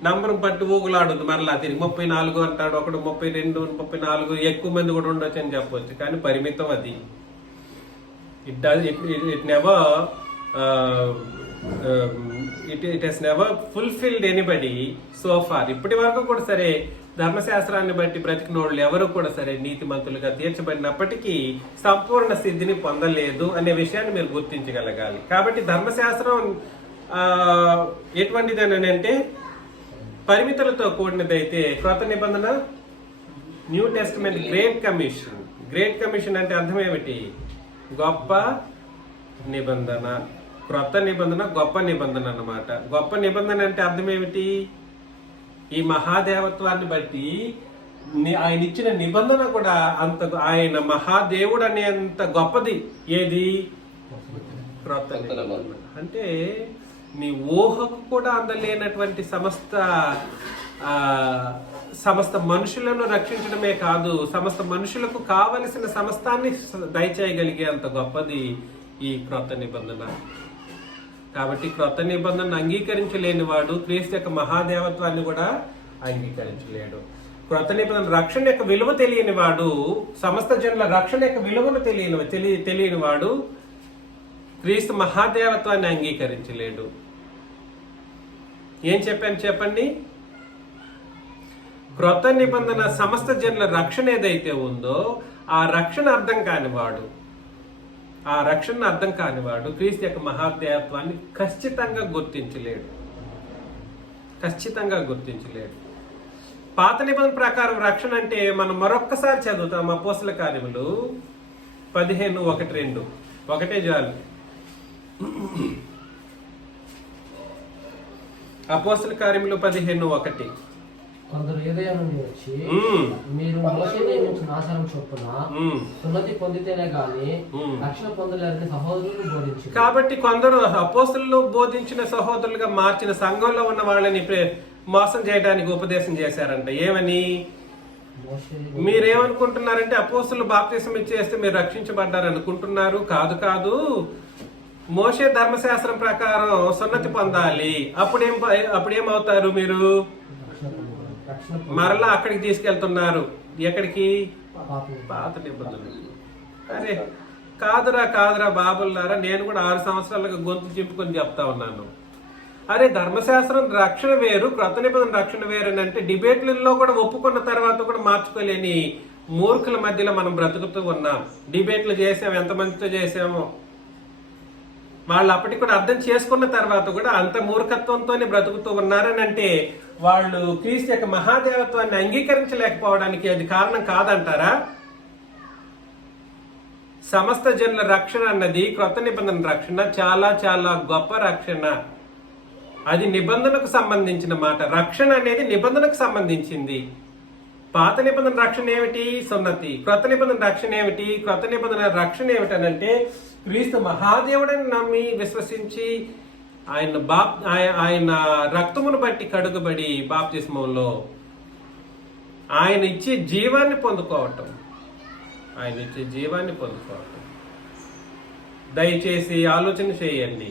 నంబర్ బట్టి ఊగులాడుద్ది. మరలా తిరిగి 34 అంటాడు ఒకడు, 32, 34, ఎక్కువ మంది కూడా ఉండొచ్చు అని చెప్పొచ్చు. కానీ పరిమితం అది. It has never fulfilled anybody so far. ఇప్పటి వరకు కూడా సరే ధర్మశాస్త్రాన్ని బట్టి బ్రతికినోళ్ళు ఎవరు కూడా సరే నీతిమంతులుగా తీర్చబడినప్పటికీ సంపూర్ణ సిద్ధిని పొందలేదు అనే విషయాన్ని మీరు గుర్తించగలగాలి. కాబట్టి ధర్మశాస్త్రం ఎటువంటిదని అంటే పరిమితులతో కూడినదైతే, క్రొత్త నిబంధన new testament great commission. Great commission అంటే అర్థం ఏమిటి? గొప్ప నిబంధన. క్రొత్త నిబంధన గొప్ప నిబంధన అన్నమాట. గొప్ప నిబంధన అంటే అర్థం ఏమిటి? ఈ మహాదేవత్వాన్ని బట్టి ఆయన ఇచ్చిన నిబంధన కూడా అంత, ఆయన మహాదేవుడు అనేంత గొప్పది. ఏది? క్రొత్త నిబంధన. అంటే నీ ఊహకు కూడా అందలేనటువంటి సమస్త మనుషులను రక్షించడమే కాదు, సమస్త మనుషులకు కావలసిన సమస్తాన్ని దయచేయగలిగే అంత గొప్పది ఈ క్రొత్త నిబంధన. కాబట్టి క్రొత్త నిబంధనను అంగీకరించలేని వాడు క్రీస్తు యొక్క మహాదేవత్వాన్ని కూడా అంగీకరించలేడు. క్రొత్త నిబంధన రక్షణ యొక్క విలువ తెలియని వాడు, సమస్త జనుల రక్షణ యొక్క విలువను తెలియని వాడు క్రీస్తు మహాదేవత్వాన్ని అంగీకరించలేడు. ఏం చెప్పాను చెప్పండి? క్రొత్త నిబంధన సమస్త జనుల రక్షణ ఏదైతే ఉందో ఆ రక్షణ అర్థం కానివాడు క్రీస్తు యొక్క మహాదేవత్వాన్ని ఖచ్చితంగా గుర్తించలేడు. పాత నిబంధన ప్రకారం రక్షణ అంటే మనం మరొక్కసారి చదువుతాం. అపోస్తల కార్యములు 15:1-2 ఒకటే చాలు. అపోస్తల కార్యములు 15:1. కొందరు యూదయ నుండి వచ్చి మీరు మోషే నియమించిన ఆచారం చొప్పున సున్నతి పొందితేనే గాని రక్షణ పొందలేరని సహోదరులు బోధించారు. కాబట్టి కొందరు అపోస్తలు బోధించిన సహోదరులుగా మార్చిన సంఘంలో ఉన్న వాళ్ళని మోసం చేయడానికి ఉపదేశం చేశారంట. ఏమని? మీరేమనుకుంటున్నారంటే అపోస్తలు బాప్తిసం ఇచ్చేస్తే మీరు రక్షించబడ్డారు అనుకుంటున్నారు. కాదు, మోషే ధర్మశాస్త్రం ప్రకారం సున్నతి పొందాలి. అప్పుడేమవుతారు మీరు? మరలా అక్కడికి తీసుకెళ్తున్నారు. ఎక్కడికి? పాత నిబంధనలు. అరే కాదురా బాబుల్లారా, నేను కూడా 6 సంవత్సరాలుగా గొంతు చింపుకొని చెప్తా ఉన్నాను. అరే ధర్మశాస్త్రం రక్షణ వేరు, క్రొత్త నిబంధన రక్షణ వేరు అని అంటే డిబేట్లలో కూడా ఒప్పుకున్న తర్వాత కూడా మార్చుకోలేని మూర్ఖుల మధ్యలో మనం బ్రతుకుతూ ఉన్నాం. డిబేట్లు చేసాం, ఎంతమందితో చేసామో. వాళ్ళు అప్పటికి కూడా అర్థం చేసుకున్న తర్వాత కూడా అంత మూర్ఖత్వంతోనే బ్రతుకుతూ ఉన్నారని అంటే వాళ్ళు క్రీస్తు యొక్క మహాదేవత్వాన్ని అంగీకరించలేకపోవడానికి అది కారణం కాదంటారా? సమస్త జనుల రక్షణ అన్నది క్రొత్త నిబంధన రక్షణ చాలా చాలా గొప్ప రక్షణ. అది నిబంధనకు సంబంధించిన మాట. రక్షణ అనేది నిబంధనకు సంబంధించింది. పాత నిబంధన రక్షణ ఏమిటి? సున్నతి. క్రొత్త నిబంధన రక్షణ ఏమిటి? క్రొత్త నిబంధన రక్షణ ఏమిటనంటే క్రీస్తు మహాదేవుడని నమ్మి విశ్వసించి ఆయన రక్తమును బట్టి కడుగబడి బాప్తిస్మంలో ఆయన ఇచ్చే జీవాన్ని పొందుకోవటం. దయచేసి ఆలోచన చేయండి.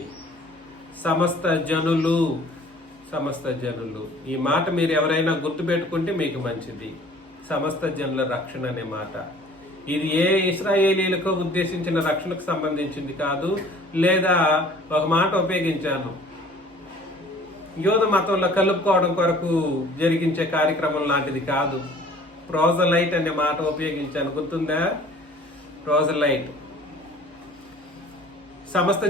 సమస్త జనులు ఈ మాట మీరు ఎవరైనా గుర్తుపెట్టుకుంటే మీకు మంచిది. సమస్త జనుల రక్షణ అనే మాట ఇది ఏ ఇశ్రాయేలీలకు ఉద్దేశించిన రక్షణకు సంబంధించింది కాదు. లేదా ఒక మాట ఉపయోగించాను, యోధ మతంలో కలుపుకోవడం కొరకు జరిగించే కార్యక్రమం లాంటిది కాదు. ప్రోజలైట్ అనే మాట ఉపయోగించాను, గుర్తుందా? ప్రోజలైట్. సమస్త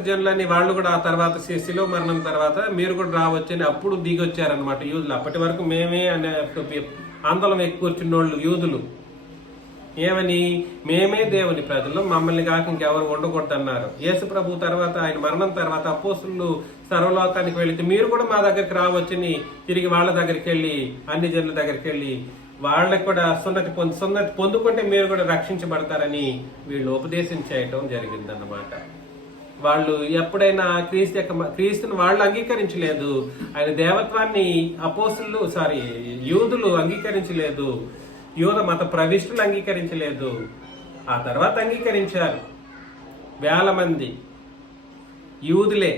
జనులు అని వాళ్ళు కూడా ఆ తర్వాత శిలో మరణం తర్వాత మీరు కూడా రావచ్చని అప్పుడు దిగొచ్చారనమాట యూదులు. అప్పటి వరకు మేమే అనే ఆందోళన ఎక్కువ కూర్చున్నోళ్ళు యూదులు. ఏమని? మేమే దేవుని ప్రజలు, మమ్మల్ని కాక ఇంకెవరు ఉండకూడదన్నారు. యేసు ప్రభు తర్వాత, ఆయన మరణం తర్వాత అపోస్తులు సర్వలోకానికి వెళితే మీరు కూడా మా దగ్గరికి రావచ్చని తిరిగి వాళ్ళ దగ్గరికి వెళ్ళి, అన్ని జనుల దగ్గరికి వెళ్ళి వాళ్ళకి కూడా సున్నతి పొందుకుంటే మీరు కూడా రక్షించబడతారని వీళ్ళు ఉపదేశం చేయటం జరిగిందన్నమాట. వాళ్ళు ఎప్పుడైనా క్రీస్తుని వాళ్ళు అంగీకరించలేదు. ఆయన దేవత్వాన్ని యూదులు అంగీకరించలేదు. యూద మత ప్రవిష్టులు అంగీకరించలేదు. ఆ తర్వాత అంగీకరించారు వేల మంది యూదులే.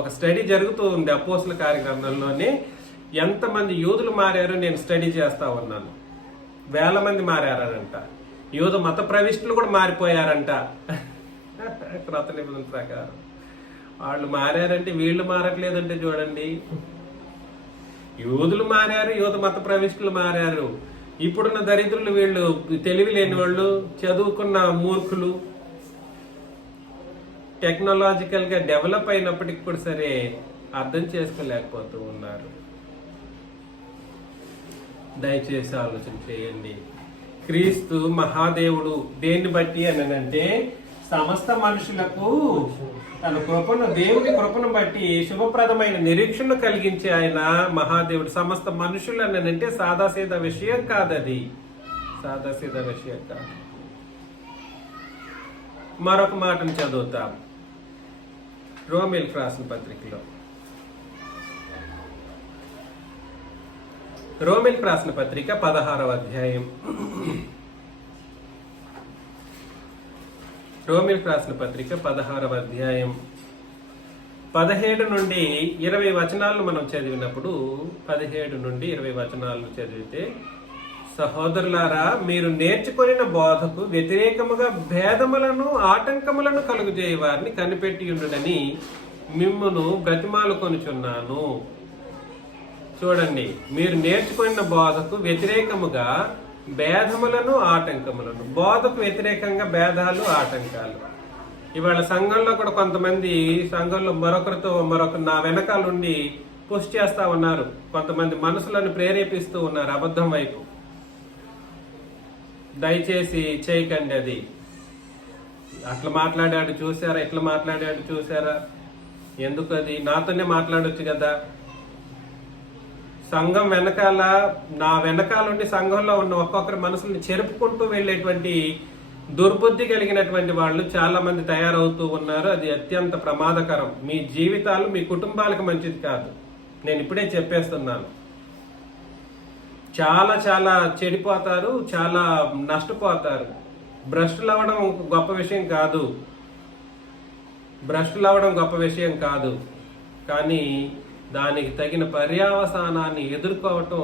ఒక స్టడీ జరుగుతూ ఉంది అపోస్తుల కార్యక్రమంలోనే. ఎంతమంది యూదులు మారారు నేను స్టడీ చేస్తా ఉన్నాను. వేల మంది మారారంట. యూద మత ప్రవిష్టులు కూడా మారిపోయారంట. క్రొత్త నిబంధన ప్రకారం వాళ్ళు మారారంటే వీళ్ళు మారట్లేదంటే చూడండి. యూదులు మారారు, యూద మత ప్రవిష్టులు మారారు. ఇప్పుడున్న దరిద్రులు వీళ్ళు తెలివి లేని వాళ్ళు, చదువుకున్న మూర్ఖులు, టెక్నాలజికల్ గా డెవలప్ అయినప్పటికి కూడా సరే అర్థం చేసుకోలేకపోతూ ఉన్నారు. దయచేసి ఆలోచన చేయండి. క్రీస్తు మహాదేవుడు దేన్ని బట్టి అనంటే సమస్త మనుషులకు తన దేవుని కృపను బట్టి శుభప్రదమైన నిరీక్షణ కలిగించే ఆయన మహాదేవుడు. సమస్త మనుషులు అనంటే సాదాసీదా విషయం కాదది, సాదాసీదా విషయం కాదు. మరొక మాటను చదువుతాం రోమీయులకు రాసిన పత్రికలో. రోమీయులకు రాసిన పత్రిక 16వ అధ్యాయం. రోమీయులకు రాసిన పత్రిక 16వ అధ్యాయం 17 నుండి 20 వచనాలను మనం చదివినప్పుడు, 17 నుండి 20 వచనాలను చదివితే, సహోదరులారా, మీరు నేర్చుకొనిన బోధకు వ్యతిరేకముగా భేదములను ఆటంకములను కలుగజేయ వారిని కనిపెట్టియుండునని మిమ్మును బ్రతిమాలుకొనుచున్నాను. చూడండి, మీరు నేర్చుకున్న బోధకు వ్యతిరేకముగా భేదములను ఆటంకములను. బోధకు వ్యతిరేకంగా భేదాలు, ఆటంకాలు. ఇవాళ సంఘంలో కూడా కొంతమంది సంఘంలో మరొకరు నా వెనకాలండి పుష్ చేస్తా ఉన్నారు. కొంతమంది మనసులను ప్రేరేపిస్తూ ఉన్నారు అబద్ధం వైపు. దయచేసి చేయకండి అది. అట్లా మాట్లాడాడు చూసారా, ఇట్లా మాట్లాడాడు చూసారా, ఎందుకు? అది నాతోనే మాట్లాడొచ్చు కదా. సంఘం వెనకాల, నా వెనకాల ఉండి సంఘంలో ఉన్న ఒక్కొక్కరి మనసుల్ని చెరుపుకుంటూ వెళ్ళేటువంటి దుర్బుద్ధి కలిగినటువంటి వాళ్ళు చాలా మంది తయారవుతూ ఉన్నారు. అది అత్యంత ప్రమాదకరం. మీ జీవితాలు, మీ కుటుంబాలకు మంచిది కాదు. నేను ఇప్పుడే చెప్పేస్తున్నాను. చాలా చాలా చెడిపోతారు, చాలా నష్టపోతారు. భ్రష్టులు అవ్వడం గొప్ప విషయం కాదు, కానీ దానికి తగిన పర్యావసానాన్ని ఎదుర్కోవటం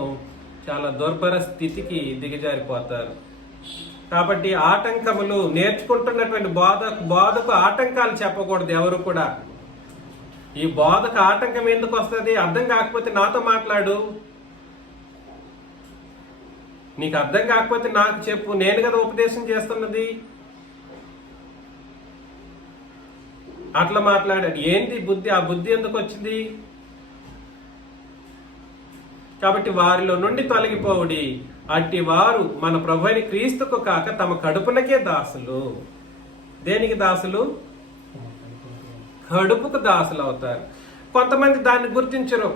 చాలా దుర్భర స్థితికి దిగజారిపోతారు. కాబట్టి ఆటంకములు, నేర్చుకుంటున్నటువంటి బోధకు ఆటంకాలు చెప్పకూడదు ఎవరు కూడా. ఈ బోధకు ఆటంకం ఎందుకు వస్తుంది? అర్థం కాకపోతే నాతో మాట్లాడు. నీకు అర్థం కాకపోతే నాకు చెప్పు, నేను కదా ఉపదేశం చేస్తున్నది. అట్లా మాట్లాడాడు. ఏంటి బుద్ధి? ఆ బుద్ధి ఎందుకు వచ్చింది? కాబట్టి వారిలో నుండి తొలగిపోవుడి. అట్టి వారు మన ప్రభువైన క్రీస్తుకు కాక తమ కడుపులకే దాసులు. దేనికి దాసులు? కడుపుకు దాసులు అవుతారు. కొంతమంది దాన్ని గుర్తించరు.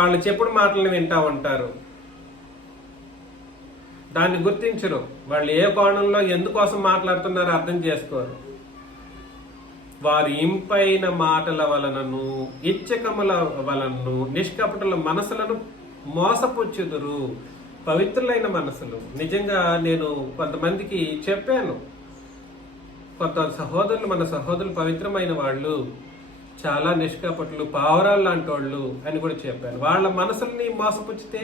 వాళ్ళు చెప్పుడు మాటలను వింటా ఉంటారు, దాన్ని గుర్తించరు. వాళ్ళు ఏ కోణంలో ఎందుకోసం మాట్లాడుతున్నారో అర్థం చేసుకోరు. వారి ఇంపైన మాటల వలనను, ఇచ్చకముల వలనను నిష్కపటుల మనసులను మోసపుచ్చుదురు. పవిత్రులైన మనసులు. నిజంగా నేను కొంతమందికి చెప్పాను, కొంత సహోదరులు, మన సహోదరులు పవిత్రమైన వాళ్ళు, చాలా నిష్కపటులు, పావురాలు లాంటి వాళ్ళు అని కూడా చెప్పాను. వాళ్ళ మనసుల్ని మోసపుచ్చితే,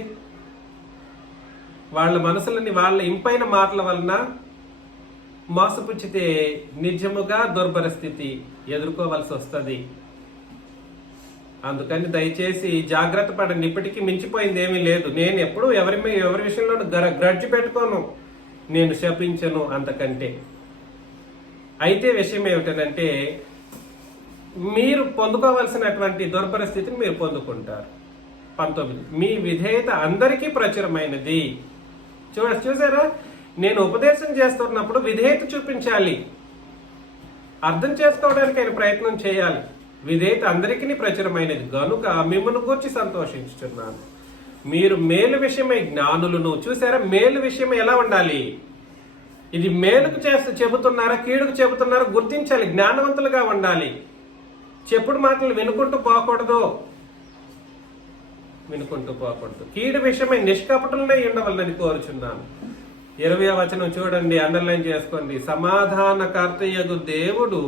వాళ్ళ మనసులని వాళ్ళ ఇంపైన మాటల వలన మోసపుచ్చితే నిజముగా దుర్భర స్థితి ఎదుర్కోవాల్సి వస్తుంది. అందుకని దయచేసి జాగ్రత్త పడండి. ఇప్పటికీ మించిపోయింది ఏమీ లేదు. నేను ఎప్పుడు ఎవరి విషయంలో గ్రడ్జ్ పెట్టుకోను, నేను శపించను అంతకంటే. అయితే విషయం ఏమిటంటే, మీరు పొందుకోవాల్సినటువంటి దుర్భర స్థితిని మీరు పొందుకుంటారు. 19 మీ విధేయత అందరికీ ప్రచురమైనది. చూసారా, నేను ఉపదేశం చేస్తున్నప్పుడు విధేయత చూపించాలి, అర్థం చేసుకోవడానికి ఆయన ప్రయత్నం చేయాలి. విధేయత అందరికీ ప్రచురమైనది గనుక మిమ్మల్ని గురించి సంతోషించుతున్నాను. మీరు మేలు విషయమై జ్ఞానులను. చూసారా, మేలు విషయమై ఎలా ఉండాలి? ఇది మేలుకు చెబుతున్నారా, కీడుకు చెబుతున్నారా గుర్తించాలి. జ్ఞానవంతులుగా ఉండాలి. చెప్పుడు మాటలు వినుకుంటూ పోకూడదు. కీడు విషయమై నిష్కపటులనే ఉండవాలని కోరుచున్నాను. 20వ వచనం చూడండి, అండర్లైన్ చేసుకోండి. సమాధానకర్తయగు దేవుడు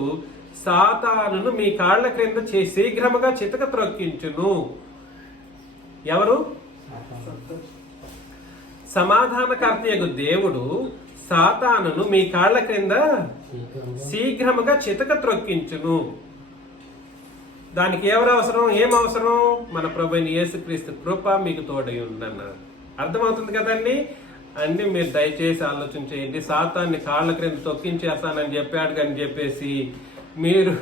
సాతానును మీ కాళ్ల క్రింద శీఘ్రముగా చితక త్రొక్కించును. ఎవరు? సమాధానకర్తయగు దేవుడు సాతానును మీ కాళ్ల క్రింద శీఘ్రముగా చితక త్రొక్కించును. దానికి ఎవరు అవసరం? ఏం అవసరం? మన ప్రభువైన యేసుక్రీస్తు కృప మీకు తోడై ఉందన్నారు. అర్థమవుతుంది కదండి. అన్ని మీరు దయచేసి ఆలోచన చేయండి. సాతాన్ని కాళ్ళ క్రింద తొక్కించేస్తానని చెప్పాడు అని చెప్పేసి మీరు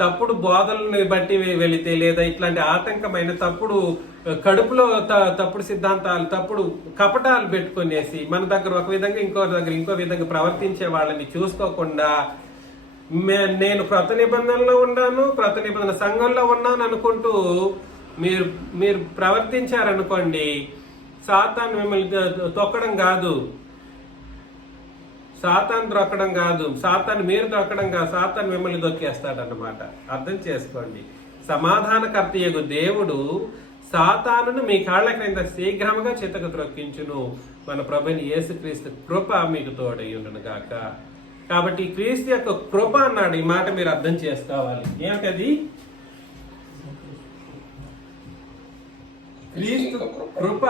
తప్పుడు బోధలను బట్టి వెళితే, లేదా ఇట్లాంటి ఆటంకమైన తప్పుడు కడుపులో తప్పుడు సిద్ధాంతాలు, తప్పుడు కపటాలు పెట్టుకునేసి మన దగ్గర ఒక విధంగా ఇంకో విధంగా ప్రవర్తించే వాళ్ళని చూసుకోకుండా, నేను క్రొత్త నిబంధనలో ఉన్నాను, క్రొత్త నిబంధన సంఘంలో ఉన్నాను అనుకుంటూ మీరు ప్రవర్తించారనుకోండి, సాతాను మిమ్మల్ని తొక్కడం కాదు, సాతాను దొక్కడం కాదు, సాతాను మీరు దొక్కడం కాదు, సాతాను మిమ్మల్ని దొక్కేస్తాడన్నమాట. అర్థం చేసుకోండి. సమాధానకర్తయగు దేవుడు సాతానును మీ కాళ్ల క్రింద శీఘ్రముగా చితక త్రొక్కించును. మన ప్రభువైన యేసుక్రీస్తు కృప మీకు తోడయ్యుండును గాక. కాబట్టి క్రీస్తు యొక్క కృప అన్నాడు. ఈ మాట మీరు అర్థం చేసుకోవాలి. ఏమిటది? క్రీస్తు కృప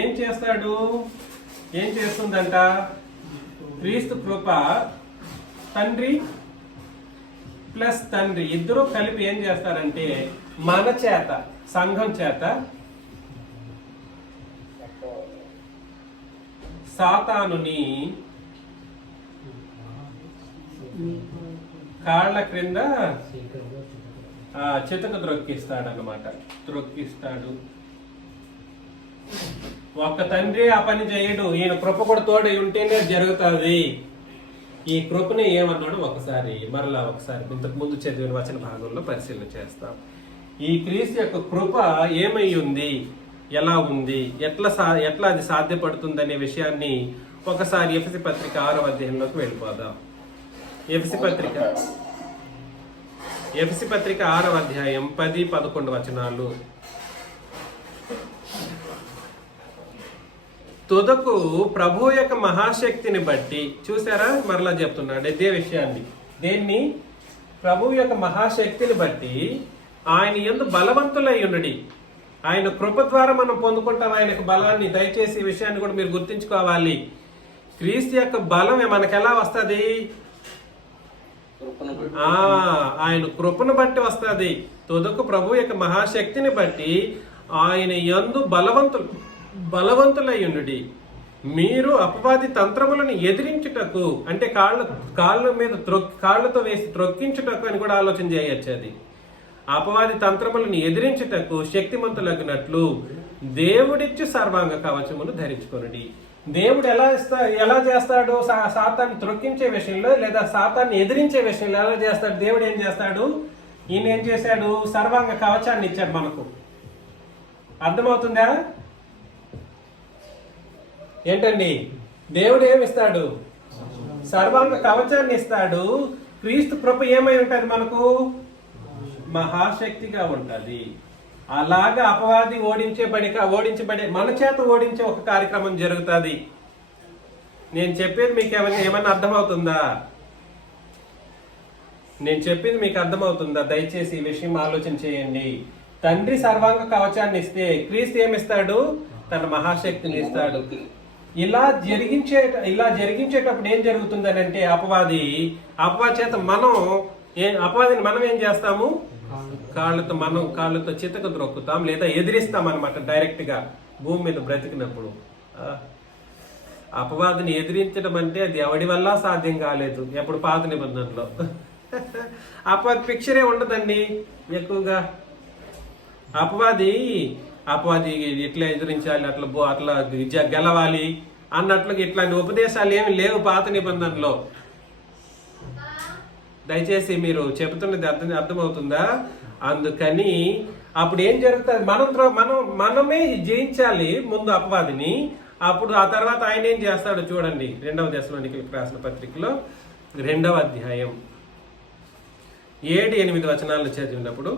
ఏం చేస్తాడు? ఏం చేస్తుందంట? క్రీస్తు కృప తండ్రి ప్లస్ తండ్రి ఇద్దరు కలిపి ఏం చేస్తారంటే, మన చేత, సంఘం చేత సాతానుని కాళ్ళ క్రింద చితక త్రొక్కిస్తాడన్నమాట. త్రొక్కిస్తాడు. ఒక్క తండ్రి ఆ పని చేయడు, ఈయన కృప కూడా తోడై ఉంటేనే జరుగుతుంది. ఈ కృపని ఏమన్నాడు మరలా ఒకసారి ఇంతకు ముందు చదివిన వచన భాగంలో పరిశీలన చేస్తాం. ఈ క్రీస్తు యొక్క కృప ఏమై ఉంది, ఎలా ఉంది, ఎట్లా అది సాధ్యపడుతుంది అనే విషయాన్ని ఒకసారి ఎఫెసీ పత్రిక 6వ అధ్యాయంలోకి వెళ్ళిపోదాం. ఎఫెసీ పత్రిక 6వ అధ్యాయం 10-11 వచనాలు. తుదకు ప్రభు యొక్క మహాశక్తిని బట్టి, చూసారా, మరలా చెప్తున్నాడు ఇదే విషయాన్ని. దేన్ని? ప్రభు యొక్క మహాశక్తిని బట్టి ఆయన యందు బలవంతులై ఉండుడి. ఆయన కృప ద్వారా మనం పొందుకుంటాం ఆయనకు బలాన్ని. దయచేసి ఈ విషయాన్ని కూడా మీరు గుర్తించుకోవాలి. క్రీస్తు యొక్క బలం మనకు ఎలా వస్తుంది? ఆయన కృపను బట్టి వస్తుంది. తుదకు ప్రభు యొక్క మహాశక్తిని బట్టి ఆయన యందు బలవంతులై ఉండుడి. మీరు అపవాది తంత్రములను ఎదిరించుటకు, అంటే కాళ్ళతో వేసి త్రొక్కించుటకు అని కూడా ఆలోచన చేయొచ్చు. అది అపవాది తంత్రములను ఎదిరించుటకు శక్తిమంతులగినట్లు దేవుడిచ్చు సర్వాంగ కవచమును ధరించుకొనుడి. దేవుడు ఎలా చేస్తాడు? సాతాన్ని త్రొక్కించే విషయంలో, లేదా సాతాన్ని ఎదిరించే విషయంలో ఎలా చేస్తాడు? దేవుడు ఏం చేస్తాడు? ఈయన ఏం చేశాడు? సర్వాంగ కవచాన్ని ఇచ్చాడు మనకు. అర్థమవుతుందా? ఏంటండి? దేవుడు ఏమిస్తాడు? సర్వాంగ కవచాన్ని ఇస్తాడు. క్రీస్తు కృప ఏమై ఉంటది మనకు? మహాశక్తిగా ఉంటది. అలాగా అపవాది ఓడించబడే మన చేత ఓడించే ఒక కార్యక్రమం జరుగుతుంది. నేను చెప్పేది మీకు ఏమన్నా అర్థమవుతుందా? నేను చెప్పింది మీకు అర్థమవుతుందా? దయచేసి ఈ విషయం ఆలోచన చేయండి. తండ్రి సర్వాంగ కవచాన్ని ఇస్తే క్రీస్తు ఏమిస్తాడు? తన మహాశక్తిని ఇస్తాడు. ఇలా జరిగించేటప్పుడు ఏం జరుగుతుందని అంటే అపవాది చేత అపవాదిని మనం ఏం చేస్తాము? కాళ్ళతో చితక ద్రొక్కుతాం, లేదా ఎదిరిస్తాం అనమాట. డైరెక్ట్ గా భూమి మీద బ్రతికినప్పుడు అపవాదిని ఎదిరించడం అంటే అది ఎవడి వల్ల సాధ్యం కాలేదు. ఎప్పుడు పాత నిబంధనలో అపవాది పిక్చరే ఉండదండి ఎక్కువగా. అపవాది ఇట్లా ఎదిరించాలి, అట్లా గెలవాలి అన్నట్లుగా ఇట్లాంటి ఉపదేశాలు ఏమి లేవు పాత నిబంధనలో. దయచేసి మీరు చెబుతున్నది అర్థమవుతుందా? అందుకని అప్పుడు ఏం జరుగుతుంది? మనమే జయించాలి ముందు అపవాదిని. అప్పుడు ఆ తర్వాత ఆయన ఏం చేస్తాడో చూడండి. 2వ దశలోనికీయులకు రాసిన పత్రికలో 2వ అధ్యాయం 7-8 వచనాలు చదివినప్పుడు,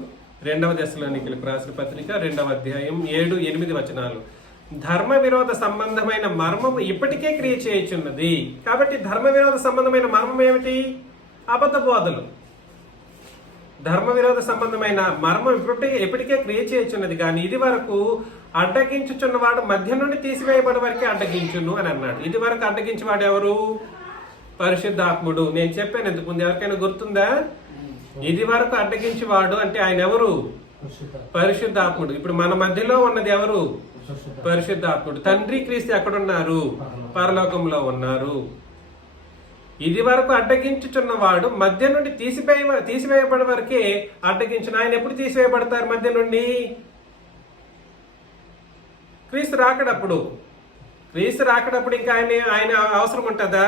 2వ దశలోనికీయులకు రాసిన పత్రిక 2వ అధ్యాయం 7-8 వచనాలు. ధర్మ విరోధ సంబంధమైన మర్మము ఇప్పటికే క్రియ చేయుచున్నది. కాబట్టి ధర్మ విరోధ సంబంధమైన మర్మం ఏమిటి? అబద్ధ బోధలు. ధర్మ విరోధ సంబంధమైన మర్మం ఇప్పటికే క్రియ చేయుచున్నది, కానీ ఇది వరకు అడ్డగించుచున్నవాడు మధ్య నుండి తీసివేయబడి వరకే అడ్డగించును అని అన్నాడు. ఇది వరకు అడ్డగించేవాడు ఎవరు? పరిశుద్ధాత్ముడు. నేను చెప్పాను ఇంతకు ముందు, ఎవరికైనా గుర్తుందా? ఇది వరకు అడ్డగించేవాడు అంటే ఆయన ఎవరు? పరిశుద్ధాత్ముడు. ఇప్పుడు మన మధ్యలో ఉన్నది ఎవరు? పరిశుద్ధాత్ముడు. తండ్రి క్రీస్తు ఎక్కడున్నారు? పరలోకంలో ఉన్నారు. ఇది వరకు అడ్డగించుచున్నవాడు మధ్య నుండి తీసివేయబడి వరకే అడ్డగించిన. ఆయన ఎప్పుడు తీసివేయబడతారు మధ్య నుండి? క్రీస్తు రాకడప్పుడు. ఇంకా ఆయన అవసరం ఉంటుందా?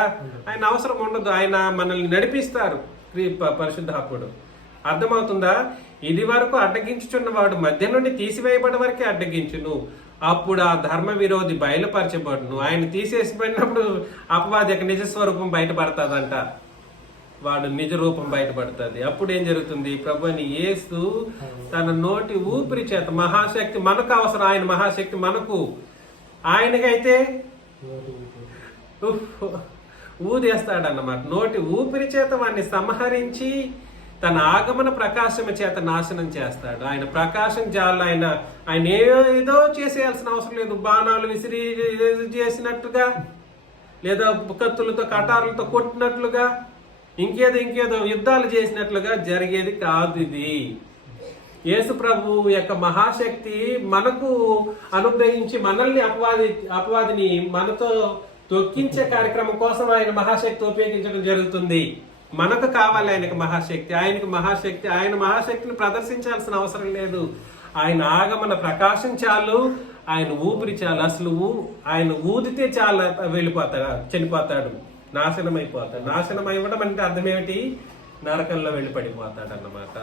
ఆయన అవసరం ఉండదు. ఆయన మనల్ని నడిపిస్తారు పరిశుద్ధాత్ముడు. అర్థమవుతుందా? ఇది వరకు అడ్డగించుచున్నవాడు మధ్య నుండి తీసివేయబడి వరకే అడ్డగించును. అప్పుడు ఆ ధర్మ విరోధి బయలుపరచబడును. ఆయన తీసేసిపోయినప్పుడు అపవాది యొక్క నిజ స్వరూపం బయటపడుతుందంట. వాడు నిజ రూపం బయటపడుతుంది. అప్పుడు ఏం జరుగుతుంది? ప్రభుని యేసు తన నోటి ఊపిరి చేత, మహాశక్తి మనకు అవసరం, ఆయన మహాశక్తి మనకు. ఆయనకైతే ఊదేస్తాడన్నమాట. నోటి ఊపిరి చేత వాడిని సంహరించి తన ఆగమన ప్రకాశం చేత నాశనం చేస్తాడు. ఆయన ప్రకాశం చాలా. ఆయన ఏదో చేసేయాల్సిన అవసరం లేదు. బాణాలు విసిరి చేసినట్టుగా, లేదా కత్తులతో కటారులతో కొట్టినట్లుగా, ఇంకేదో యుద్ధాలు చేసినట్లుగా జరిగేది కాదు ఇది. యేసు ప్రభు యొక్క మహాశక్తి మనకు అనుగ్రహించి మనల్ని అపవాదిని మనతో తొక్కించే కార్యక్రమం కోసం ఆయన మహాశక్తి ఉపయోగించడం జరుగుతుంది. మనకు కావాలి ఆయనకు మహాశక్తి. ఆయన మహాశక్తిని ప్రదర్శించాల్సిన అవసరం లేదు. ఆయన ఆగమన ప్రకాశం చాలు, ఆయన ఊపిరి చాలు. అసలు ఆయన ఊదితే చాలా చనిపోతాడు, నాశనం అయిపోతాడు. నాశనం అవ్వడం అంటే అర్థం ఏమిటి? నరకంలో వెళ్ళి పడిపోతాడు అన్నమాట.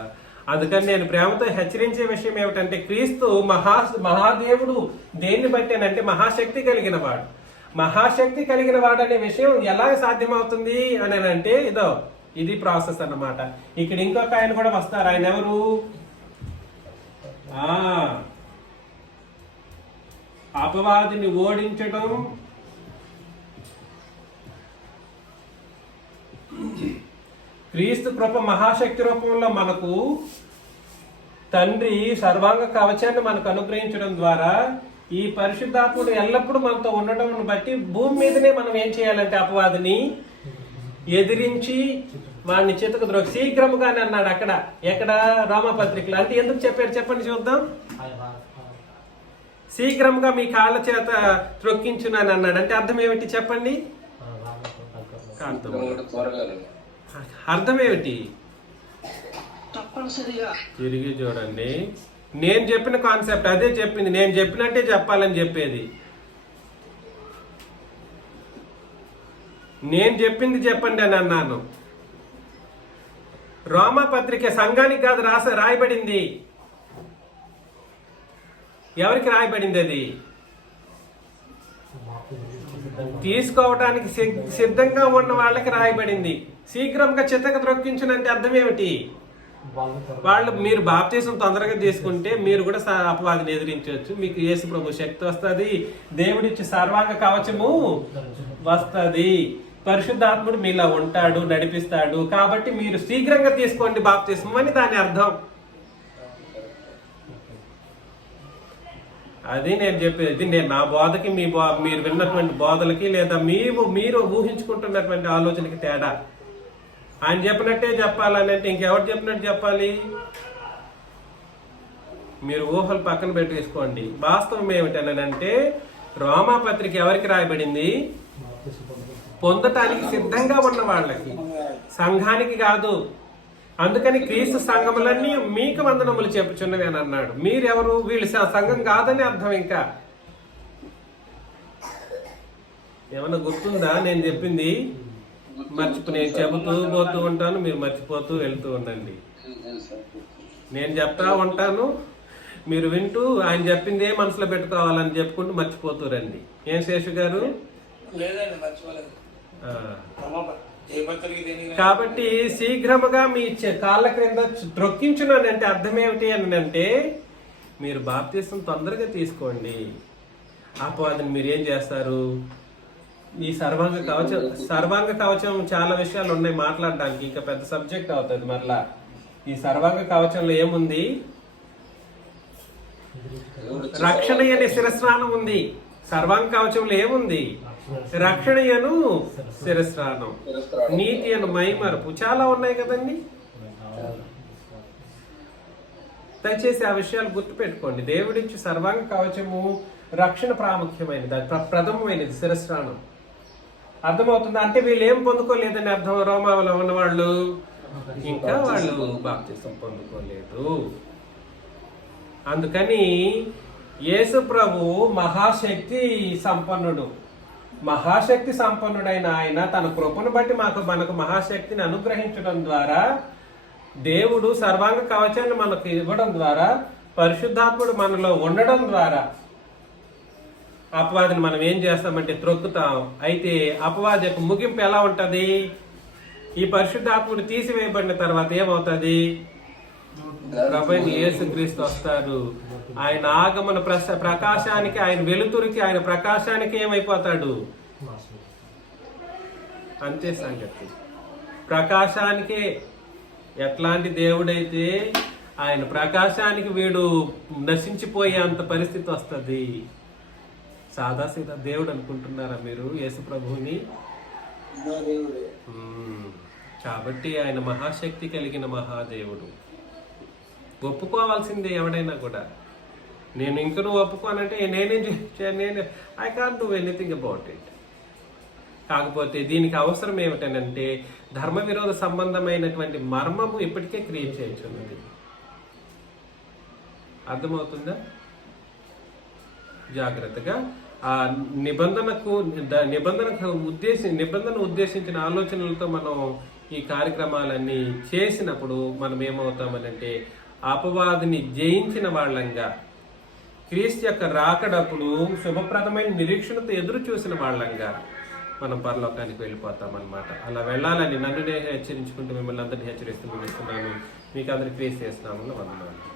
అందుకని నేను ప్రేమతో హెచ్చరించే విషయం ఏమిటంటే, క్రీస్తు మహాదేవుడు దేన్ని బట్టేనంటే మహాశక్తి కలిగిన వాడు. మహాశక్తి కలిగిన వాడు అనే విషయం ఎలా సాధ్యమవుతుంది అని అంటే ఇది ప్రాసెస్ అన్నమాట. ఇక్కడ ఇంకొక ఆయన కూడా వస్తారు. ఆయన ఎవరు? అపవాదిని ఓడించడం, క్రీస్తు కృప మహాశక్తి రూపంలో మనకు తండ్రి సర్వాంగ కవచాన్ని మనకు అనుగ్రహించడం ద్వారా ఈ పరిశుద్ధాత్ముడు ఎల్లప్పుడూ మనతో ఉండటం బట్టి భూమి మీదనే మనం ఏం చేయాలంటే అపవాదిని ఎదిరించి వాడిని చితకు ద్రోహి శీఘ్రముగానే అన్నాడు. ఎక్కడ రోమపత్రికలు. అంటే ఎందుకు చెప్పారు చెప్పండి చూద్దాం. శీఘ్రంగా మీ కాళ్ళ చేత త్రొక్కించునని అన్నాడు. అంటే అర్థం ఏమిటి చెప్పండి? అర్థం ఏమిటి? తిరిగి చూడండి. నేను చెప్పిన కాన్సెప్ట్ అదే చెప్పింది. నేను చెప్పినట్టే చెప్పాలని చెప్పేది. నేను చెప్పింది చెప్పండి అని అన్నాను. రోమా పత్రిక సంఘానికి కాదు రాయబడింది. ఎవరికి రాయబడింది? అది తీసుకోవటానికి సిద్ధంగా ఉన్న వాళ్ళకి రాయబడింది. శీఘ్రంగా చిత్తక త్రొక్కించునంటే అర్థం ఏమిటి? మీరు బాప్తీసం తొందరగా తీసుకుంటే మీరు కూడా అపవాదిని ఎదిరించవచ్చు. మీకు యేసు ప్రభు శక్తి వస్తుంది. దేవుడిచ్చి సర్వాంగ కవచము వస్తది. పరిశుద్ధాత్ముడు మీలో ఉంటాడు, నడిపిస్తాడు. కాబట్టి మీరు శీఘ్రంగా తీసుకోండి బాప్తిస్మం అని దాని అర్థం. అది నేను చెప్పేది. నేను నా బోధకి మీరు విన్నటువంటి బోధలకి లేదా మీరు ఊహించుకుంటున్నటువంటి ఆలోచనకి తేడా. ఆయన చెప్పినట్టే చెప్పాలని అంటే ఇంకెవరు చెప్పినట్టు చెప్పాలి? మీరు ఊహలు పక్కన పెట్టేసుకోండి. వాస్తవం ఏమిటనంటే రోమాపత్రిక ఎవరికి రాయబడింది? పొందటానికి సిద్ధంగా ఉన్న వాళ్ళకి, సంఘానికి కాదు. అందుకని క్రీస్తు సంఘములన్నీ మీకు వందనములు చెప్పుచున్నవి అని అన్నాడు. మీరెవరు? వీళ్ళు సంఘం కాదని అర్థం. ఇంకా ఏమన్నా గుర్తుందా నేను చెప్పింది? నేను చెబుతూ పోతూ ఉంటాను, మీరు మర్చిపోతూ వెళ్తూ ఉండండి. నేను చెప్తా ఉంటాను, మీరు వింటూ ఆయన చెప్పిందే మనసులో పెట్టుకోవాలని చెప్పుకుంటూ మర్చిపోతూ రండి. ఏం శేషు గారు? లేదండి, మర్చిపోలేదు. కాబట్టి శీఘ్రముగా మీ కాళ్ళ క్రింద త్రొక్కించునంటే అర్థం ఏమిటి అని అంటే మీరు బాప్తిసం తొందరగా తీసుకోండి. అపవాదిని మీరు ఏం చేస్తారు? ఈ సర్వాంగ కవచం చాలా విషయాలు ఉన్నాయి మాట్లాడడానికి, ఇంకా పెద్ద సబ్జెక్ట్ అవుతుంది. మరలా ఈ సర్వాంగ కవచంలో ఏముంది? రక్షణ అనే శిరస్నానం ఉంది. సర్వాంగ కవచంలో ఏముంది? రక్షణయను శిరస్నానం, నీతి అను మైమరపు, చాలా ఉన్నాయి కదండి. దయచేసి ఆ విషయాలు గుర్తుపెట్టుకోండి. దేవుడిచ్చి సర్వాంగ కవచము రక్షణ ప్రాముఖ్యమైనది, ప్రథమమైనది శిరస్నానం. అర్థమవుతుంది? అంటే వీళ్ళు ఏం పొందుకోలేదని అర్థం. రోమాలో ఉన్న వాళ్ళు ఇంకా వాళ్ళు బాప్తిసం పొందుకోలేదు. అందుకని యేసు ప్రభు మహాశక్తి సంపన్నుడు. మహాశక్తి సంపన్నుడైన ఆయన తన కృపను బట్టి మనకు మహాశక్తిని అనుగ్రహించడం ద్వారా, దేవుడు సర్వాంగ కవచాన్ని మనకు ఇవ్వడం ద్వారా, పరిశుద్ధాత్ముడు మనలో ఉండడం ద్వారా అపవాదిని మనం ఏం చేస్తామంటే త్రొక్కుతాం. అయితే అపవాది యొక్క ముగింపు ఎలా ఉంటది? ఈ పరిశుద్ధాత్ముడు తీసివేయబడిన తర్వాత ఏమవుతుంది? ప్రభువైన యేసుక్రీస్తు వస్తారు. ఆయన ఆగమన ప్రకాశానికి, ఆయన వెలుతురికి, ఆయన ప్రకాశానికి ఏమైపోతాడు? అంతే సంగతి. ప్రకాశానికే. ఎట్లాంటి దేవుడైతే ఆయన ప్రకాశానికి వీడు నశించిపోయే అంత పరిస్థితి వస్తుంది. సాదాసీదా దేవుడు అనుకుంటున్నారా మీరు యేసు ప్రభువుని? కాబట్టి ఆయన మహాశక్తి కలిగిన మహాదేవుడు. ఒప్పుకోవాల్సిందే ఎవడైనా కూడా. నేను ఇంక నువ్వు ఒప్పుకోనంటే నేను I can't do anything about it. కాకపోతే దీనికి అవసరం ఏమిటనంటే ధర్మ విరోధ సంబంధమైనటువంటి మర్మము ఇప్పటికే క్రియేట్ చేయించున్నది. అర్థమవుతుందా? జాగ్రత్తగా ఆ నిబంధన ఉద్దేశించిన ఆలోచనలతో మనం ఈ కార్యక్రమాలన్నీ చేసినప్పుడు మనం ఏమవుతామనంటే అపవాదిని జయించిన వాళ్ళంగా, క్రీస్తు యొక్క రాకడప్పుడు శుభప్రదమైన నిరీక్షణతో ఎదురు చూసిన వాళ్ళంగా మనం పరలోకానికి వెళ్ళిపోతామన్నమాట. అలా వెళ్ళాలని నన్ను నేను హెచ్చరించుకుంటూ మిమ్మల్ని అందరినీ హెచ్చరిస్తూ ముగిస్తున్నాను. మీకు అందరికి క్రీస్తు చేస్తున్నాము. వందనాలు.